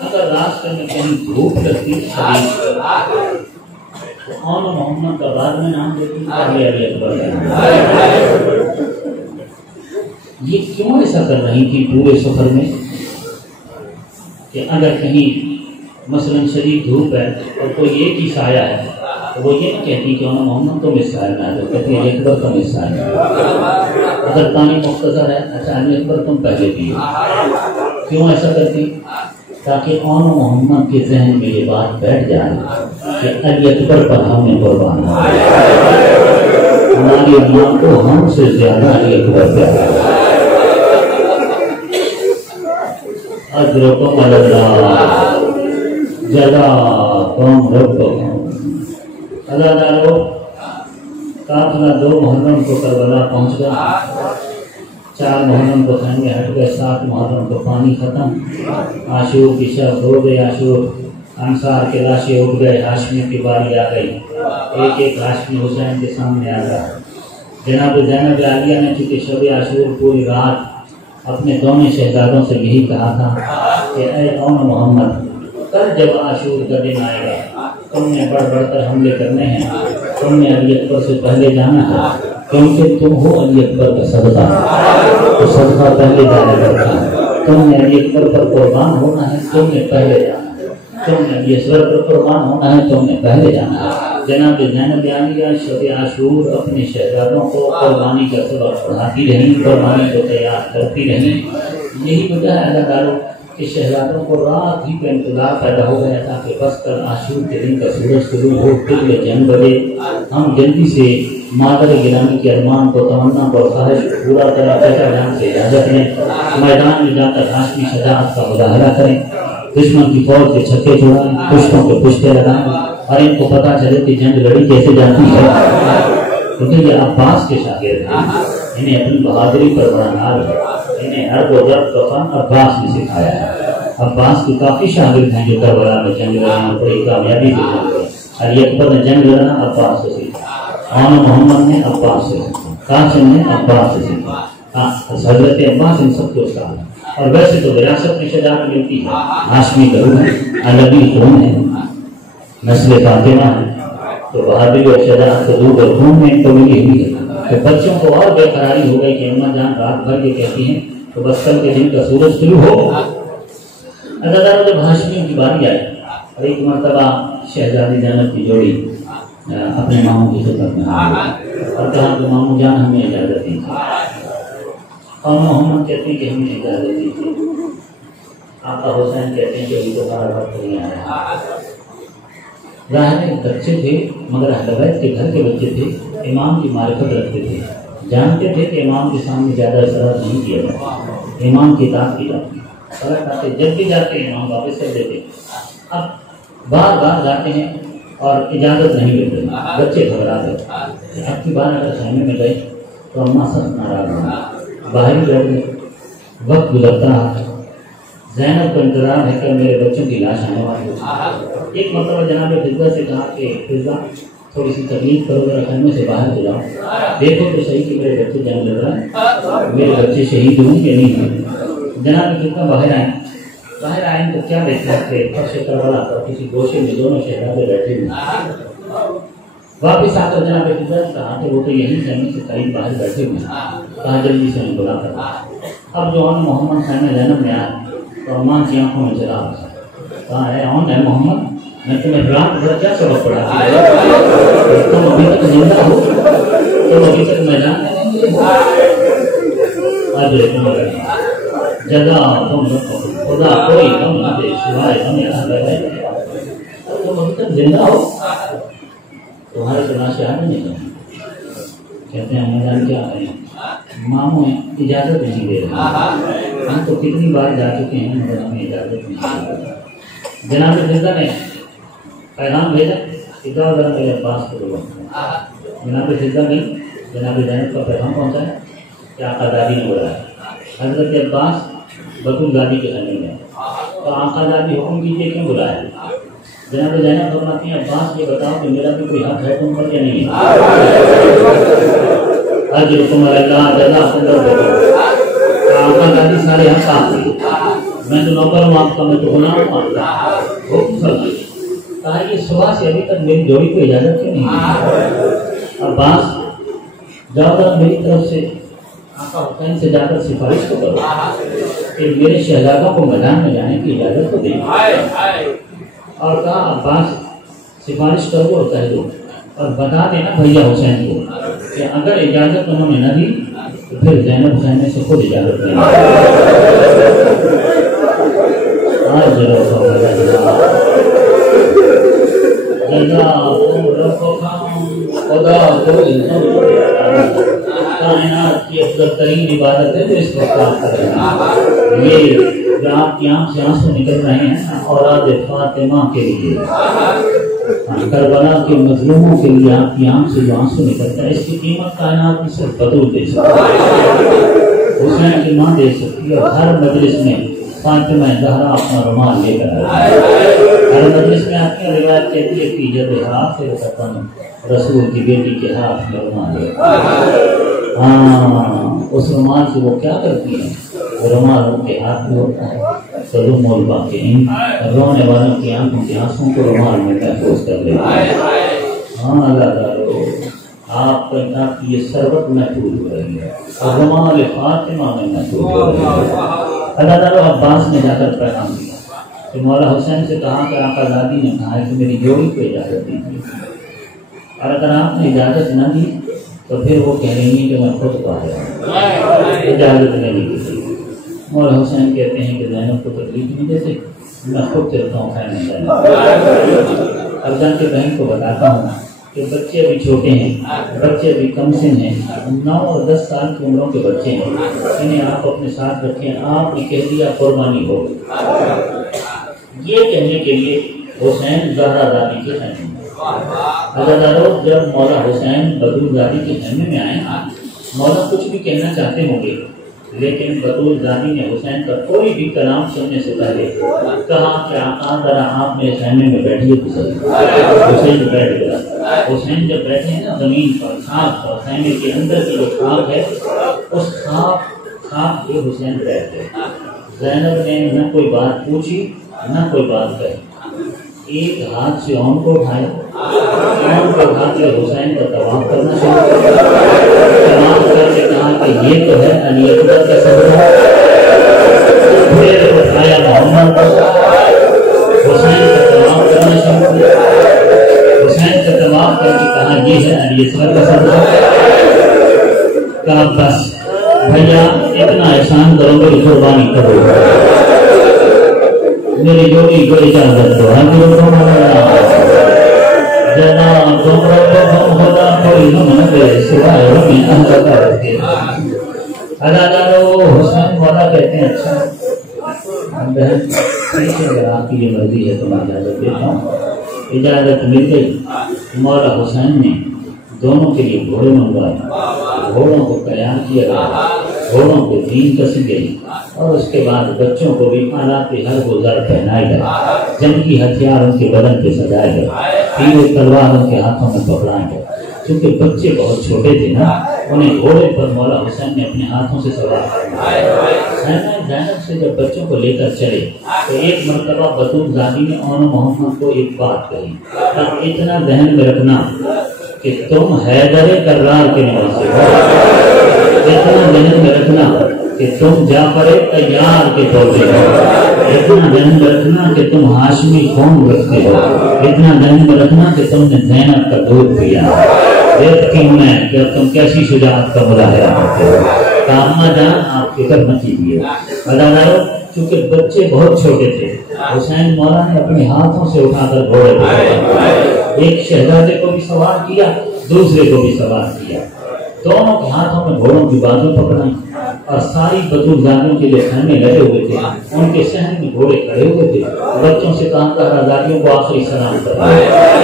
اگر راستے میں کہیں دھوپ لگتی شدید تو اون محمد کا بعد میں نام دیتی علی اکبر۔ یہ کیوں ایسا کر رہی تھی پورے سفر میں کہ اگر کہیں مثلاً شدید دھوپ ہے اور کوئی ایک ہی سایہ ہے تو وہ یہ نہیں کہتی کہ اون محمد تم اس سائے میں آ جاؤ، کہتی علی اکبر تم اس سائے میں۔ اگر پانی مختصر ہے، اچھا علی اکبر تم پہلے پیو۔ کیوں ایسا کرتی؟ تاکہ اون محمد کے ذہن میں یہ بات بیٹھ جائے کہ علی اکبر پر ہم نے قربان ہے، ہماری امام کو ہم سے زیادہ علی اکبر پیارا ہے۔ اجرکم اللہ جزاکم ربکم۔ عزیزانو، قافلہ 2 محرم کو کربلا پہنچ گیا، 4 محرم کو خیمے ہٹ گئے، 7 محرم کو پانی ختم، عاشور کی شب ہو گئی، عاشور انصار کے لاشیں اٹھ گئے، ہاشمی کی باری آ گئی، ایک ایک ہاشمی حسین کے سامنے آ گیا۔ جناب زینب عالیہ نے چونکہ شب عاشور پوری رات اپنے دونوں شہزادوں سے یہی کہا تھا کہ اے قوم محمد، کل جب عاشور کا دن آئے گا تم نے بڑھ بڑھ کر حملے کرنے ہیں، تم نے علی اکبر سے پہلے جانا ہے، کیونکہ تم ہو علی اکبر کا صدقہ، تو صدقہ پہلے جانا کرتا ہے، تم نے علی اکبر پر قربان ہونا ہے، تم نے پہلے جانا ہے، تم نے علی اصغر پر قربان ہونا ہے، تم نے پہلے جانا ہے۔ جناب زینب عالیہ شب عاشور اپنے شہزادوں کو قربانی کا سبق پڑھاتی رہیں، قربانی کو تیار کرتی رہیں۔ یہی وجہ ہے اللہ تعالیٰ کہ شہزادوں کو رات ہی کا انتظار پیدا ہو گیا تھا کہ بس کل عاشور کے دن کا سورج طلوع ہو، طلوع جنگ بجے ہم جلدی سے مادر گرامی کے ارمان کو، تمنا کو، خواہش پورا کریں، چچا جان سے اجازت لیں، میدان میں جا کر ہاشمی شجاعت کا مظاہرہ کریں، دشمن کی فوج کے چھکے چھڑائیں، پشتوں کے پشتے لگائیں، اور ان کو پتا چلے کہ جنگ لڑی کیسے جاتی ہے، کیونکہ یہ عباس کے شاگرد ہیں، انہیں اپنی بہادری پر بڑا ناز ہے، انہیں حرب و ضرب کا فن عباس نے سکھایا ہے۔ عباس کے کافی شاگرد ہیں جو کربلا میں جنگ لڑے ہیں، بڑی کامیابی سے جنگ لڑے۔ علی اکبر نے جنگ لڑنا عباس سے سیکھا، عون محمد نے عباس سے سیکھا، قاسم نے عباس سے سیکھا، حضرت عباس ان سب کو ساتھ۔ اور ویسے تو وراثت میں شجاعت ملتی ہے، ہاشمی کا روح ہے، علوی خون ہے، نسل فاطمہ ہے، تو بہادری اور شجاعت کو دودھ اور خون میں تو ملی ہوئی ہے۔ تو بچوں کو اور بے قراری ہو گئی کہ اماں جان رات بھر یہ کہتی ہیں تو بس کل کے دن کا سورج طلوع ہو۔ اللہ تعالیٰ جب ہاشمی کی باری آئی اور ایک مرتبہ شہزادی زینب کی جوڑی اپنے ماموں کی خدمت میں آ گئی اور کہا کہ ماموں جان ہمیں اجازت دیجیے، اور محمد کہتے ہیں کہ ہمیں اجازت دیجیے، آقا حسین کہتے ہیں کہ ابھی تو ہمارا وقت نہیں آیا۔ ظاہر بچے تھے مگر اہل بیت کے گھر کے بچے تھے، امام کی معرفت رکھتے تھے، جانتے تھے کہ امام کے سامنے زیادہ اثرات نہیں کیا جاتا، امام کی اطاعت کی جاتی، غلط آتے جب بھی جاتے ہیں امام واپس کر دیتے۔ اب بار بار جاتے ہیں اور اجازت نہیں ملتی، بچے گھبرا گئے، اب کی بار اگر خیمے میں گئے تو اماں سخت ناراض ہوئی، باہر ہی بیٹھ گئے، وقت گزرتا رہا، زینب کو انتظار ہے کہ میرے بچوں کی لاش آنے والی ہو۔ ایک مرتبہ جناب فضہ سے کہا کہ فضہ تھوڑی سی تکلیف کرو، ذرا خیمے سے باہر ہو جاؤ، دیکھو تو صحیح کہ میرے بچے جنگ لڑ رہے ہیں، میرے بچے شہید ہوئے کہ نہیں ہوئے۔ جناب فضہ باہر آئے تو کیا دیکھا کہ فرش کربلا پر کسی گوشے میں دونوں شہزادے بیٹھے ہوئے۔ واپس آ کر جناب فضہ نے کہا کہ وہ تو یہیں خیمے سے قریب باہر بیٹھے ہوئے ہیں، کہا جلدی سے انہیں بلا کر۔ اب جو عون محمد خیمہ زینب میں آیا تو اماں کی آنکھوں میں چلا کہا ہے عون ہے محمد، میں تمہیں رات بھر کیا سبق پڑھا، تم ابھی تک زندہ ہو، تم ابھی تک میدان میں نہیں ملے ہو، جگہ تم خدا کوئی غم نہ دے سوائے ہمیں اہل بیت، تم ابھی تک زندہ ہو، تمہارے تلاشے آنے نہیں کریں۔ کہتے ہیں میدان کیا کریں، ماموں اجازت نہیں دے رہے، ہم تو کتنی بار جا چکے ہیں مگر ہمیں اجازت نہیں دے رہے۔ جناب فضہ نے پیغام بھیجا کہ جاؤ ذرا میرے عباس کو بلاؤ۔ جناب فضہ نے جناب زینب کا پیغام پہنچایا کہ آقا دادی نے بلایا۔ حضرت عباس بطول دادی کے خیمے میں، تو آقا دادی حکم کیجیے کیوں بلایا؟ جناب زینب فرماتی ہیں عباس یہ بتاؤ کہ میرا بھی کوئی حق ہے تم پر یا نہیں ہے؟ اجرکم اللہ جزاکم اللہ، آقا دادی سارے حق آپ کے، میں تو نوکر ہوں آپ کا، میں تو غلام ہوں آپ کا، حکم فرمائیے۔ کہا یہ صبح سے ابھی تک میری جوڑی کو اجازت کیوں نہیں دی؟ عباس جاؤ ذرا میری طرف سے آقا حسین سے جا کر سفارش کو کرو کہ میرے شہزادوں کو میدان میں جانے کی اجازت کو دیں۔ اور کہا عباس سفارش کرو اور کہہ دو اور بتا دینا بھیا حسین کو کہ اگر اجازت انہوں نے نہ دی تو پھر زینب خیمے سے خود اجازت دیں۔ کائنات کی افضل ترین عبادت ہے جو اس وقت آپ کر رہے ہیں، یہ جو آپ کی آنکھ سے آنسو نکل رہے ہیں اولاد فاطمہ کے لیے، کربلا کے مظلوموں کے لیے آپ کی آنکھ سے جو آنسو نکلتا ہے، اس کی قیمت کائنات میں صرف بطول دے سکتا ہے۔ حسین کی ماں دے سکتی ہے، اور ہر مجلس میں فاطمہ زہرا اپنا رومال لے کر آئی، ہر مجلس میں آپ کی روایت کہتی ہے کہ جب حافظ ختم رسول کی بیٹی کے ہاتھ میں رومال ہے، ہاں اس رومال سے وہ کیا کرتی ہے، رومال ان کے ہاتھ میں ہوتا ہے، سلوم الباقین رونے والوں کی آنکھوں کے آنسوں کو رومال میں محفوظ کر لیتے ہیں۔ ہاں اللہ تعالیٰ آپ کی یہ سربت محفوظ ہو رہی ہے، اور رومال فاطمہ میں محفوظ ہو رہی ہے۔ اللہ تعالیٰ عباس نے جا کر پیغام دیا کہ مولا حسین سے کہا کہ آقا زادی نے کہا ہے کہ میری جوڑی کو اجازت دیجیے، اور اگر آپ نے اجازت نہ دی تو پھر وہ کہہ رہی ہیں کہ میں خود باہر ہوں، اجازت نہیں دی۔ مولا حسین کہتے ہیں کہ زینب کو تکلیف نہیں دیتے، میں خود چلتا ہوں خیر نہیں جانا۔ اب جان کے بہن کو بتاتا ہوں کہ بچے ابھی چھوٹے ہیں، بچے ابھی کم سن ہیں، 9 اور 10 سال کی عمروں کے بچے ہیں، انہیں آپ اپنے ساتھ رکھیں، آپ نے کہہ دیا قربانی ہو گئی۔ یہ کہنے کے لیے حسین زہرا زادی کے خیمے میں، عزادارو جب مولا حسین بطول زادی کے خیمے میں آئے، مولا کچھ بھی کہنا چاہتے ہوں گے، لیکن بطول زادی نے حسین کا کوئی بھی کلام سننے سے پہلے کہا کہ آقا ذرا آپ میرے خیمے میں بیٹھیے تو صحیح۔ حسین بیٹھ گیا۔ حسین جب بیٹھے ہیں نا زمین پر خاک پر، خیمے کے اندر کی جو خاک ہے اس خاک پہ حسین بیٹھ گئے۔ زینب نے نہ کوئی بات پوچھی نہ کوئی بات کہی، ایک ہاتھ سے اون کو اٹھایا، اون کو اٹھا کے حسین کا طواف کرنا شروع کیا، طواف کر کے کہا کہ یہ تو ہے علی اکبر کا صدقہ، پھر اٹھایا محمد کو، حسین کا طواف کرنا شروع کیا، حسین کا طواف کر کے کہا یہ ہے علی اکبر کا صدقہ، کہا بس بھیا اتنا احسان کرو میری قربانی کرو، میری جوڑی کو اجازت دو، ہم لوگ جناب تم رب خدا کوئی نہ دے سوائے رمی اللہ کا رکھے۔ عزادارو حسین والا کہتے ہیں اچھا بہن اگر آپ کی یہ مرضی ہے تو میں اجازت دیتا ہوں۔ اجازت مل گئی، مولا حسین نے دونوں کے لیے گھوڑے منگوائے، گھوڑوں کو تیار کیا گیا، گھوڑوں کو دین کسی گئی، اور اس کے بعد بچوں کو بھی آلات ہر گزار پہنائے گئے، جنگی ہتھیار ان کے بدن پہ سجائے گئے، تیر و تلوار ان کے ہاتھوں میں پکڑائے گئے۔ چونکہ بچے بہت چھوٹے تھے نا، انہیں گھوڑے پر مولا حسین نے اپنے ہاتھوں سے سوار کیا۔ زینب سے جب بچوں کو لے کر چلے تو ایک مرتبہ بطول زادی نے اون محمد کو ایک بات کہی، اتنا ذہن میں رکھنا کہ تم حیدر کرار کے نواسے ہو، اتنا ذہن میں رکھنا کہ تم جعفر طیار کے پوتے ہو، اتنا ذہن میں رکھنا کہ تم ہاشمی قوم رکھتے ہو، اتنا ذہن میں رکھنا کہ تم نے زینب کا دودھ پیا، دیکھتی ہوں میں کہ تم کیسی شجاعت کا مظاہرہ کرتے ہو۔ کامہ جان آپ فکر مت کیجیے۔ عزادارو چونکہ بچے بہت چھوٹے تھے، حسین مولا نے اپنے ہاتھوں سے اٹھا کر گھوڑے پہ ایک شہزادے کو بھی سوار کیا، دوسرے کو بھی سوار کیا، دونوں کے ہاتھوں میں گھوڑوں کی بازو پکڑائی، اور ساری بطول زادیوں کے لیے خیمے لگے ہوئے تھے، ان کے صحن میں گھوڑے کھڑے ہوئے تھے، بچوں سے کہا کہ زادیوں کو آخری سلام کرا۔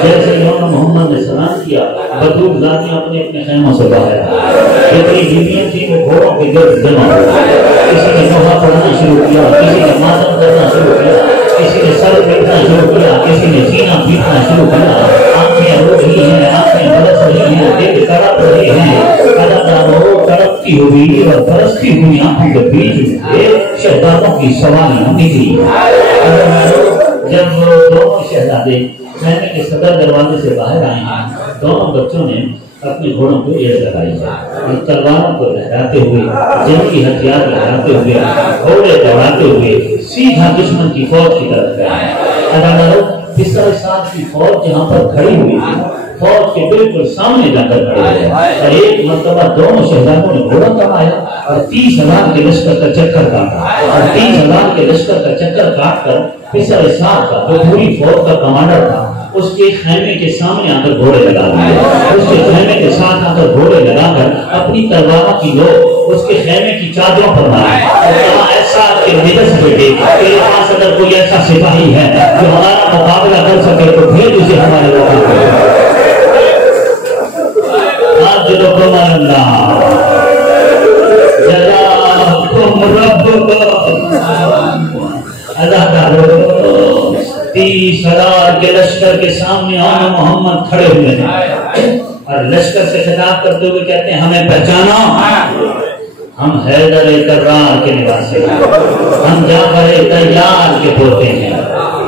جیسے مولا محمد نے سلام کیا، بطول زادیاں اپنے اپنے خیموں سے باہر آئیں، جتنی بیویاں تھیں وہ گھوڑوں کے گرد جمع ہو گئی، کسی نے نوحہ پڑھنا شروع کیا، کسی نے ماتم کرنا شروع کیا، کسی نے سر پیٹنا شروع کیا، کسی نے سینہ پیٹنا شروع کیا، آنکھیں رو رہی ہیں، آنکھیں برس رہی ہیں، دل تڑپ رہے ہیں۔ عزادارو تڑپتی ہوئی اور برستی ہوئی آنکھوں کے بیچ میں شہزادوں کی سواریاں نکلی۔ جب دونوں شہزادے خیمے کے صدر دروازے سے باہر آئے ہیں، دونوں بچوں نے اپنے گھوڑوں کو ایڑ لگائی ہے، اور تلواروں کو لہراتے ہوئے، جنگی ہتھیار لہراتے ہوئے، گھوڑے دوڑاتے ہوئے سیدھا دشمن کی فوج کی طرف گئے۔ عزادارو بسر ساتھ کی فوج جہاں پر کھڑی ہوئی تھی، فوج کے بالکل سامنے جا کر کھڑے ہوئے، اور ایک مرتبہ دونوں شہزادوں نے گھوڑا کمایا اور 30,000 کے لشکر کا چکر کاٹا، اور 30,000 کے لشکر کا چکر کاٹ کر بسر ساتھ کا جو پوری فوج کا کمانڈر تھا اس کے خیمے کے سامنے آ کر گھوڑے لگا دیے، اس کے خیمے کے ساتھ آ کر گھوڑے لگا کر اپنی تلواروں کی نوک اس کے خیمے کی چادروں پر ماری، اور کہا ایسا کہ نجس بیٹے تیرے پاس اگر کوئی ایسا سپاہی ہے جو ہمارا مقابلہ کر سکے تو پھر اسے ہمارے مقابلے آج جو کمال اللہ جزاہ 20,000 کے لشکر کے سامنے آن محمد کھڑے ہوئے ہیں اور لشکر سے خطاب کرتے ہوئے کہتے ہیں ہمیں پہچانا، ہم حیدر کرار کے نواسی ہیں، ہم جعفر طیار کے پوتے ہیں،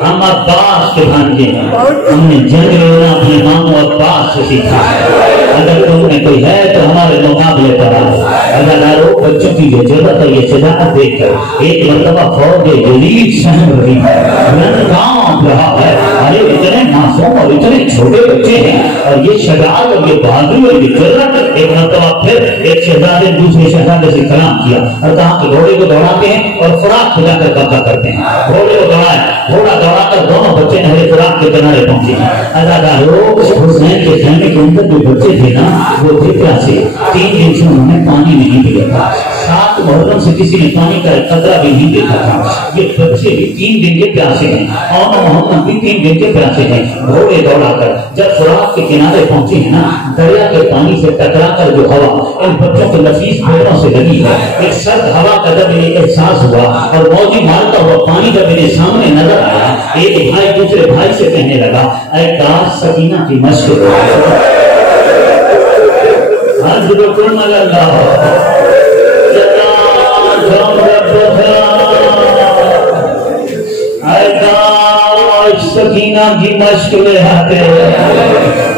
ہم عباس کے بھانجے ہیں، ہم نے جنگ لڑنا اپنے ماموں عباس سے سیکھا ہے، اگر تم میں کوئی ہے تو ہمارے مقابلے پر آؤ۔ اگر آرو بچوں کی جو ضرورت ہے یہ شجاعت دیکھ کر ایک مرتبہ فوج جدید سہم رہی ہے، رن کانپ رہا ہے، ارے اتنے معصوم اور اتنے چھوٹے بچے ہیں اور یہ شجاعت اور یہ بہادری اور یہ جرأت۔ ایک مرتبہ پھر ایک شہزادے دوسرے شہزادے سے کلام کیا اور کہا کہ گھوڑے کو دوڑاتے ہیں اور فراق کھلا کر قبضہ کرتے ہیں۔ گھوڑے کو دوڑایا، گھوڑا دوڑا کر دونوں بچے نہر فرات کے کنارے پہنچے ہیں۔ اداکاروں حسین کے خیمے کے اندر جو بچے تھے نا وہ تھے پیاسے، 3 دن سے انہوں نے پانی نہیں پیا تھا، 7 محرم سے کسی نے پانی کا ایک قطرہ بھی نہیں دیکھا تھا۔ یہ بچے بھی 3 دن کے پیاسے ہیں اور محمد بھی 3 دن کے پیاسے ہیں۔ گھوڑے دوڑا کر جب فرات کے کنارے پہنچے ہیں نا، دریا کے پانی سے ٹکرا کر جو ہوا ان بچوں کے لذیذ پیروں سے لگی ہے، ایک سرد ہوا کا جب انہیں احساس ہوا اور موجی مارتا ہوا پانی جب انہیں سامنے نظر آیا، ایک بھائی دوسرے بھائی سے کہنے لگا اے کاش سکینہ کی مشق ہو، حضرکم اللہ اے کاش سکینہ کی مشق لے آتے۔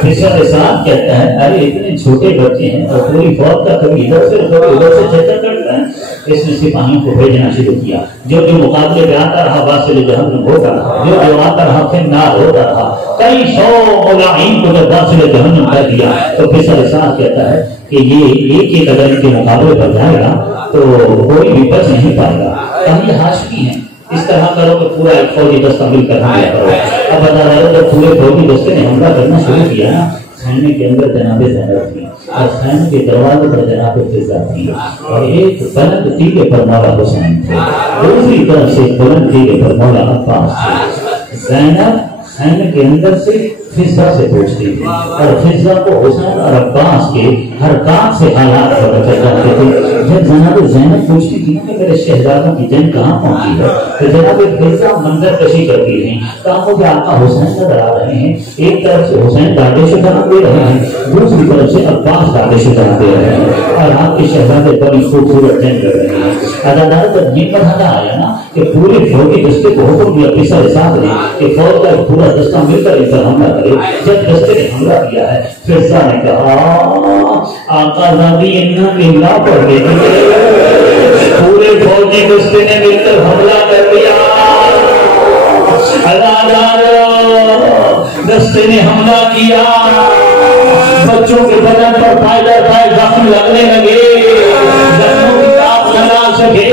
پھر ساتھ کہتا ہے ارے اتنے چھوٹے بچے ہیں اور پوری فوج کا کبھی ادھر سے کبھی ادھر سے چکر کرتا ہے۔ اس نے سپاہیوں کو بھیجنا شروع کیا، جو جو مقابلے پہ آتا رہا واصل جہنم ہوتا رہا، جو جو آتا رہا پھر نار ہوتا رہا۔ کئی 100 ملاحین کو جب واصل جہنم کر دیا تو پھر ساتھ کہتا ہے کہ یہ ایک اگر ان کے مقابلے پر جائے گا تو کوئی بھی بچ نہیں پائے گا۔ ہم یہ حاشقی ہیں، اس طرح کرو کہ پورا ایک فوجی دستہ مل کر حملہ کرو۔ اب بتا رہا ہے جب پورے فوجی دستے نے حملہ کرنا شروع کیا نا، خیمے کے اندر جناب زینب تھی اور خیمے کے دروازے پر جناب فضا تھی اور ایک بلند تیغے پر مولا حسین تھے، دوسری طرف سے بلند تیغے پر مولا عباس تھے۔ زینب خیمے کے اندر سے فضا سے پوچھتی تھی اور فضا کو حسین اور عباس کے حرکات سے حالات پتہ چل جاتے تھے۔ جب جناب زینب پوچھتی تھی کہ میرے شہزادوں کی جنگ کہاں پہنچی ہے تو جناب فضا منظر کشی کرتی ہیں، کہا مجھے آقا حسین نظر آ رہے ہیں، ایک طرف سے حسین ڈانٹے شجاعت دے رہے ہیں، دوسری طرف سے عباس ڈانٹے شجاعت دے رہے ہیں اور آپ کے شہزادے بڑی خوبصورت جنگ کر رہے ہیں۔ ادادار جب یہ مرحلہ آیا نا کہ پورے فوجی دستے کو حکم دیا فضا صاحب نے کہ فوج کا پورا دستہ مل کر ان پر حملہ کرے۔ جب دستے نے حملہ کیا ہے فضا نے کہا آقا زادی انہا للہ پڑھ گئے، پورے فوجی دستے نے مل کر حملہ کر دیا۔ دستے نے حملہ کیا، بچوں کے بدن پر پائے زخم لگنے لگے، زخموں کی آپ لگا سکے۔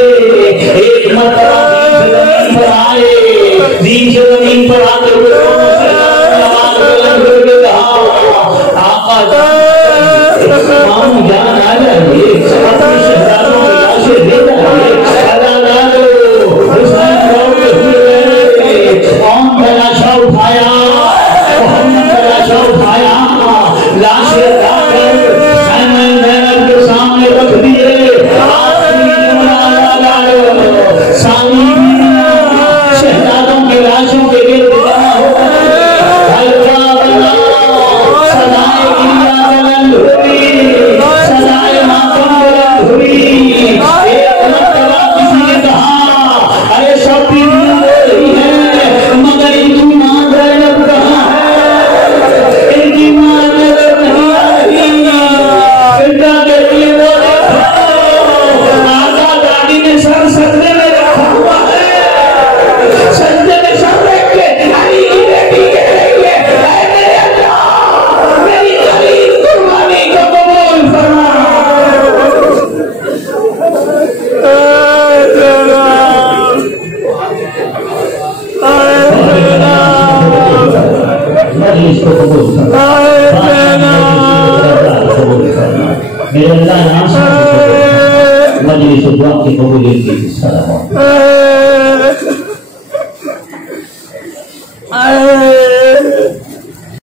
ایک مرتبہ زمین پر آئے، زمین پر آتے ہوئے آقا مامو جان آ جائیے، اپنی شہزادوں کی لاشیں لے جائیے۔ حسین دوڑتے ہوئے قوم کا لاشا اٹھایا، محمد کا لاشا اٹھایا، لاشیں لا کر خیمہ زینب کے سامنے رکھ دیے۔ شہزادوں کی لاشوں کے گرد جمع ہو میرے اللہ نام سے مجلس دعا کی قبولیت کی